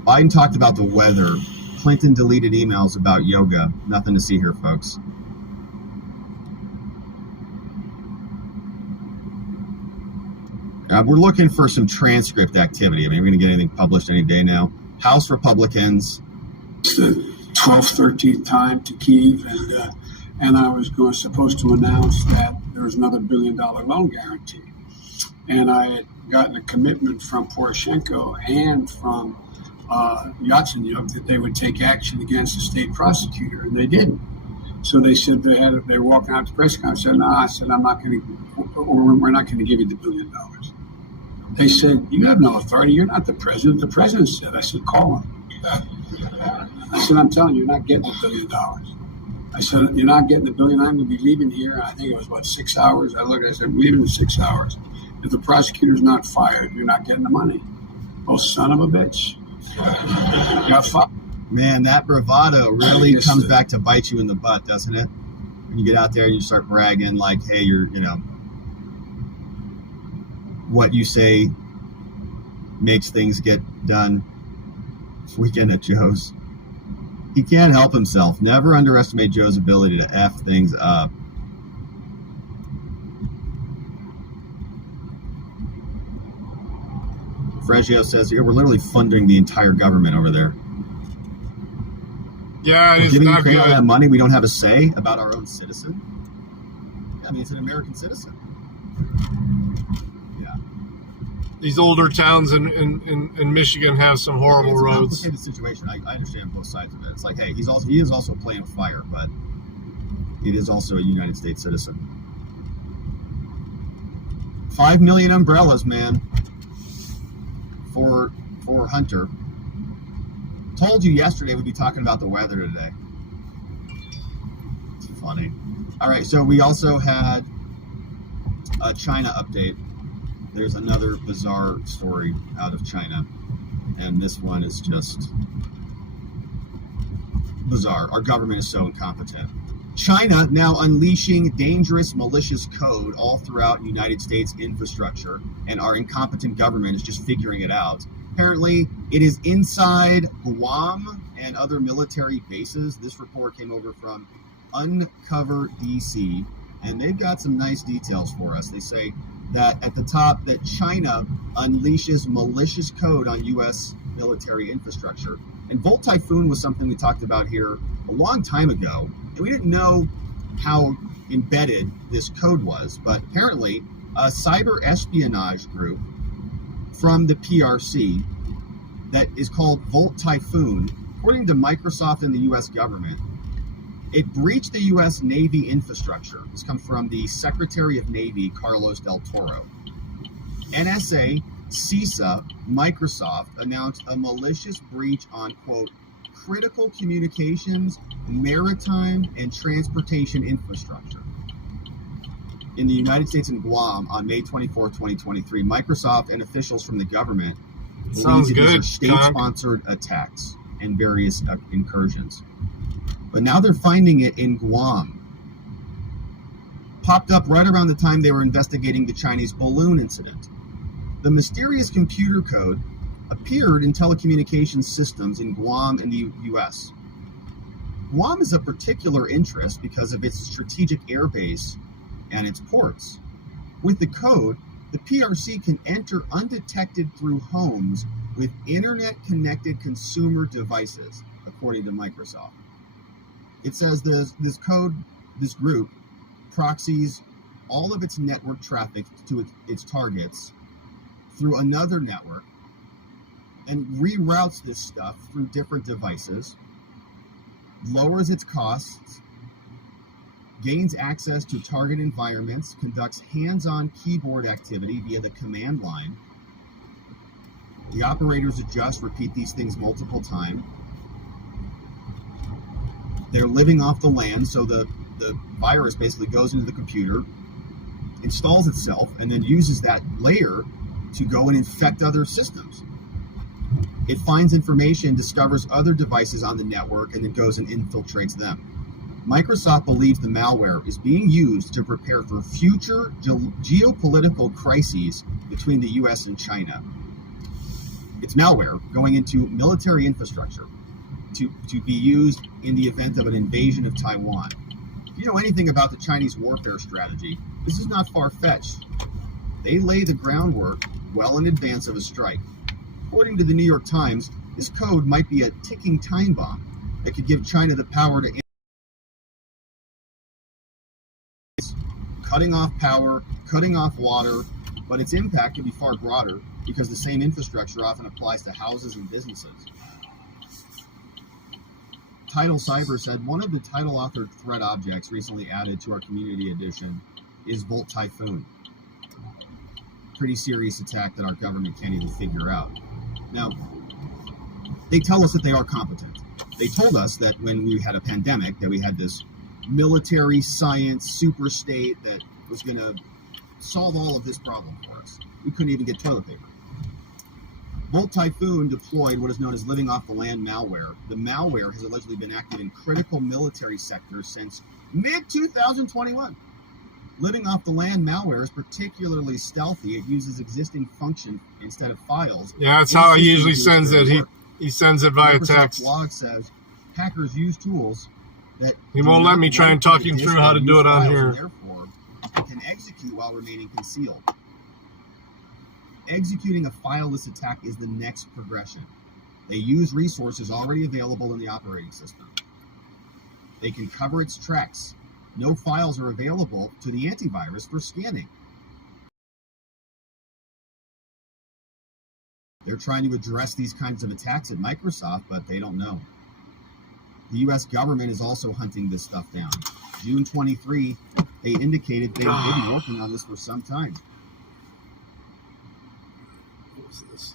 Biden talked about the weather. Clinton deleted emails about yoga. Nothing to see here, folks. We're looking for some transcript activity. I mean, we're going to get anything published any day now. House Republicans. It's the 12th, 13th time to Kyiv, and I was supposed to announce that there was another $1 billion loan guarantee. And I had gotten a commitment from Poroshenko and from Yatsenyuk that they would take action against the state prosecutor, and they didn't. So they said they were walking out to the press conference. Said, no, I said, we're not going to give you the $1 billion. They said, you have no authority. You're not the president. The president said. I said, call him. I said, I'm telling you, you're not getting the $1 billion. I said, you're not getting the $1 billion. I'm going to be leaving here. I think it was, 6 hours. I said, I'm leaving in 6 hours. If the prosecutor's not fired, you're not getting the money. Oh, son of a bitch. Got fired. Man, that bravado really comes back to bite you in the butt, doesn't it? When you get out there and you start bragging like, hey, you're, what you say makes things get done. This weekend at Joe's. He can't help himself. Never underestimate Joe's ability to F things up. Freggio says, here, we're literally funding the entire government over there. Yeah, we're it's giving not Ukraine good. all that money. We don't have a say about our own citizen. I mean, it's an American citizen. Yeah. These older towns in Michigan have some horrible It's a roads. complicated situation. I understand both sides of it. It's like, hey, he is also playing with fire, but it is also a United States citizen. 5 million umbrellas, man, for Hunter. Told you yesterday we'd be talking about the weather today. It's funny. All right, so we also had a China update. There's another bizarre story out of China, and this one is just bizarre. Our government is so incompetent. China now unleashing dangerous, malicious code all throughout United States infrastructure, and our incompetent government is just figuring it out. Apparently, it is inside Guam and other military bases. This report came over from Uncover DC, and they've got some nice details for us. They say that at the top that China unleashes malicious code on U.S. military infrastructure. And Volt Typhoon was something we talked about here a long time ago, and we didn't know how embedded this code was, but apparently a cyber espionage group from the PRC that is called Volt Typhoon, according to Microsoft and the U.S. government, it breached the U.S. Navy infrastructure. This comes from the Secretary of Navy, Carlos Del Toro. NSA, CISA, Microsoft announced a malicious breach on, quote, critical communications, maritime, and transportation infrastructure. In the United States and Guam on May 24, 2023, Microsoft and officials from the government Sounds believe these good, are state-sponsored attacks and various incursions. But now they're finding it in Guam. Popped up right around the time they were investigating the Chinese balloon incident. The mysterious computer code appeared in telecommunications systems in Guam and the U.S. Guam is of particular interest because of its strategic airbase and its ports. With the code, the PRC can enter undetected through homes with internet-connected consumer devices, according to Microsoft. It says this group proxies all of its network traffic to its targets through another network and reroutes this stuff through different devices, lowers its costs, gains access to target environments, conducts hands-on keyboard activity via the command line. The operators adjust, repeat these things multiple times. They're living off the land, so the virus basically goes into the computer, installs itself, and then uses that layer to go and infect other systems. It finds information, discovers other devices on the network, and then goes and infiltrates them. Microsoft believes the malware is being used to prepare for future geopolitical crises between the U.S. and China. It's malware going into military infrastructure to be used in the event of an invasion of Taiwan. If you know anything about the Chinese warfare strategy, this is not far-fetched. They lay the groundwork well in advance of a strike. According to the New York Times, this code might be a ticking time bomb that could give China the power to cutting off power, cutting off water, but its impact could be far broader because the same infrastructure often applies to houses and businesses. Title Cyber said one of the title-authored threat objects recently added to our community edition is Volt Typhoon. Pretty serious attack that our government can't even figure out. Now, they tell us that they are competent. They told us that when we had a pandemic, that we had this military science super state that was going to solve all of this problem for us. We couldn't even get toilet paper. Volt Typhoon deployed what is known as living off the land malware. The malware has allegedly been active in critical military sectors since mid-2021. Living off the land malware is particularly stealthy. It uses existing function instead of files. Yeah, that's how he usually sends it. He sends it via Microsoft text. blog says hackers use tools that He won't let me try and talk him through how to do it on here. Therefore, can execute while remaining concealed. Executing a fileless attack is the next progression. They use resources already available in the operating system. They can cover its tracks no files are available to the antivirus for scanning. They're trying to address these kinds of attacks at Microsoft, but they don't know. The U.S. government is also hunting this stuff down. June 23, they indicated they've been working on this for some time. What was this?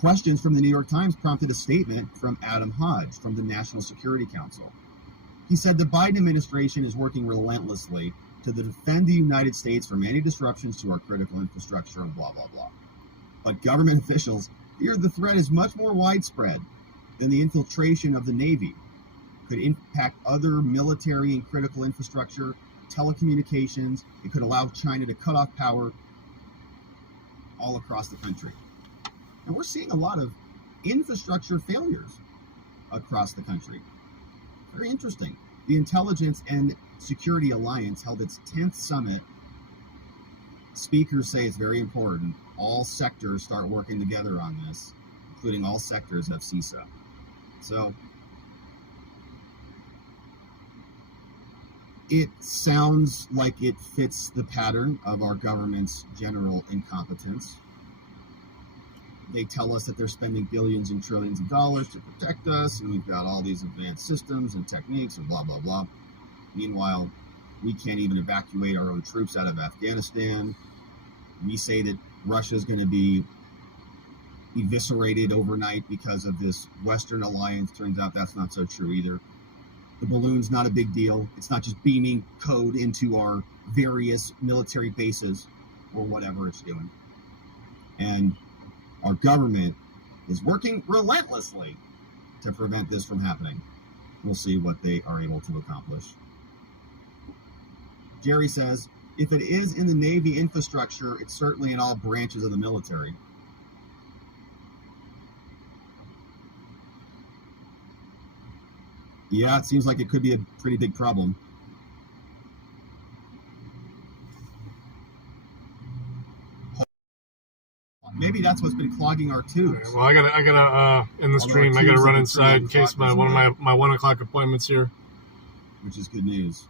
Questions from the New York Times prompted a statement from Adam Hodge from the National Security Council. He said the Biden administration is working relentlessly to defend the United States from any disruptions to our critical infrastructure and blah, blah, blah. But government officials fear the threat is much more widespread than the infiltration of the Navy could impact other military and critical infrastructure, telecommunications. It could allow China to cut off power all across the country. And we're seeing a lot of infrastructure failures across the country. Very interesting. The Intelligence and Security Alliance held its 10th summit. Speakers say it's very important all sectors start working together on this, including all sectors of CISA. So it sounds like it fits the pattern of our government's general incompetence. They tell us that they're spending billions and trillions of dollars to protect us, and we've got all these advanced systems and techniques and blah, blah, blah. Meanwhile, we can't even evacuate our own troops out of Afghanistan. We say that Russia's going to be eviscerated overnight because of this Western alliance. Turns out that's not so true either. The balloon's not a big deal. It's not just beaming code into our various military bases or whatever it's doing. And our government is working relentlessly to prevent this from happening. We'll see what they are able to accomplish. Jerry says, if it is in the Navy infrastructure, it's certainly in all branches of the military. Yeah, it seems like it could be a pretty big problem. Maybe that's what's been clogging our tubes. Well, I gotta in the stream. I gotta run inside in case one of my 1 o'clock appointments here. Which is good news.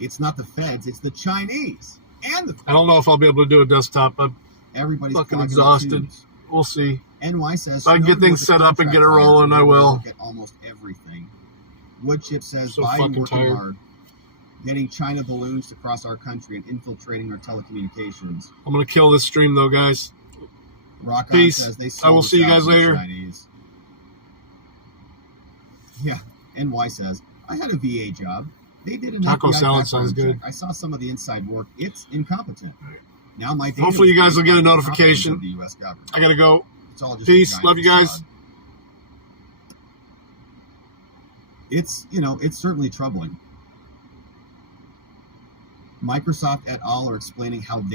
It's not the feds, it's the Chinese and the feds. I don't know if I'll be able to do a desktop. I'm Everybody's fucking exhausted. We'll see. NY says if I can get things set up and get it rolling, I will. Look at almost everything. Woodchip says So Biden fucking working tired. hard, getting China balloons to cross our country and infiltrating our telecommunications. I'm gonna kill this stream though, guys. Rock Peace. says they I will sold see you us out guys to the later. Chinese. Yeah, NY says I had a VA job. They did an Taco FBI salad sounds background good. check. I saw some of the inside work. It's incompetent. Now my data Hopefully you was guys will get a used by the notification. of the US government. I gotta go. It's all just Peace. a giant Love you guys. facade. It's certainly troubling. Microsoft et al. Are explaining how they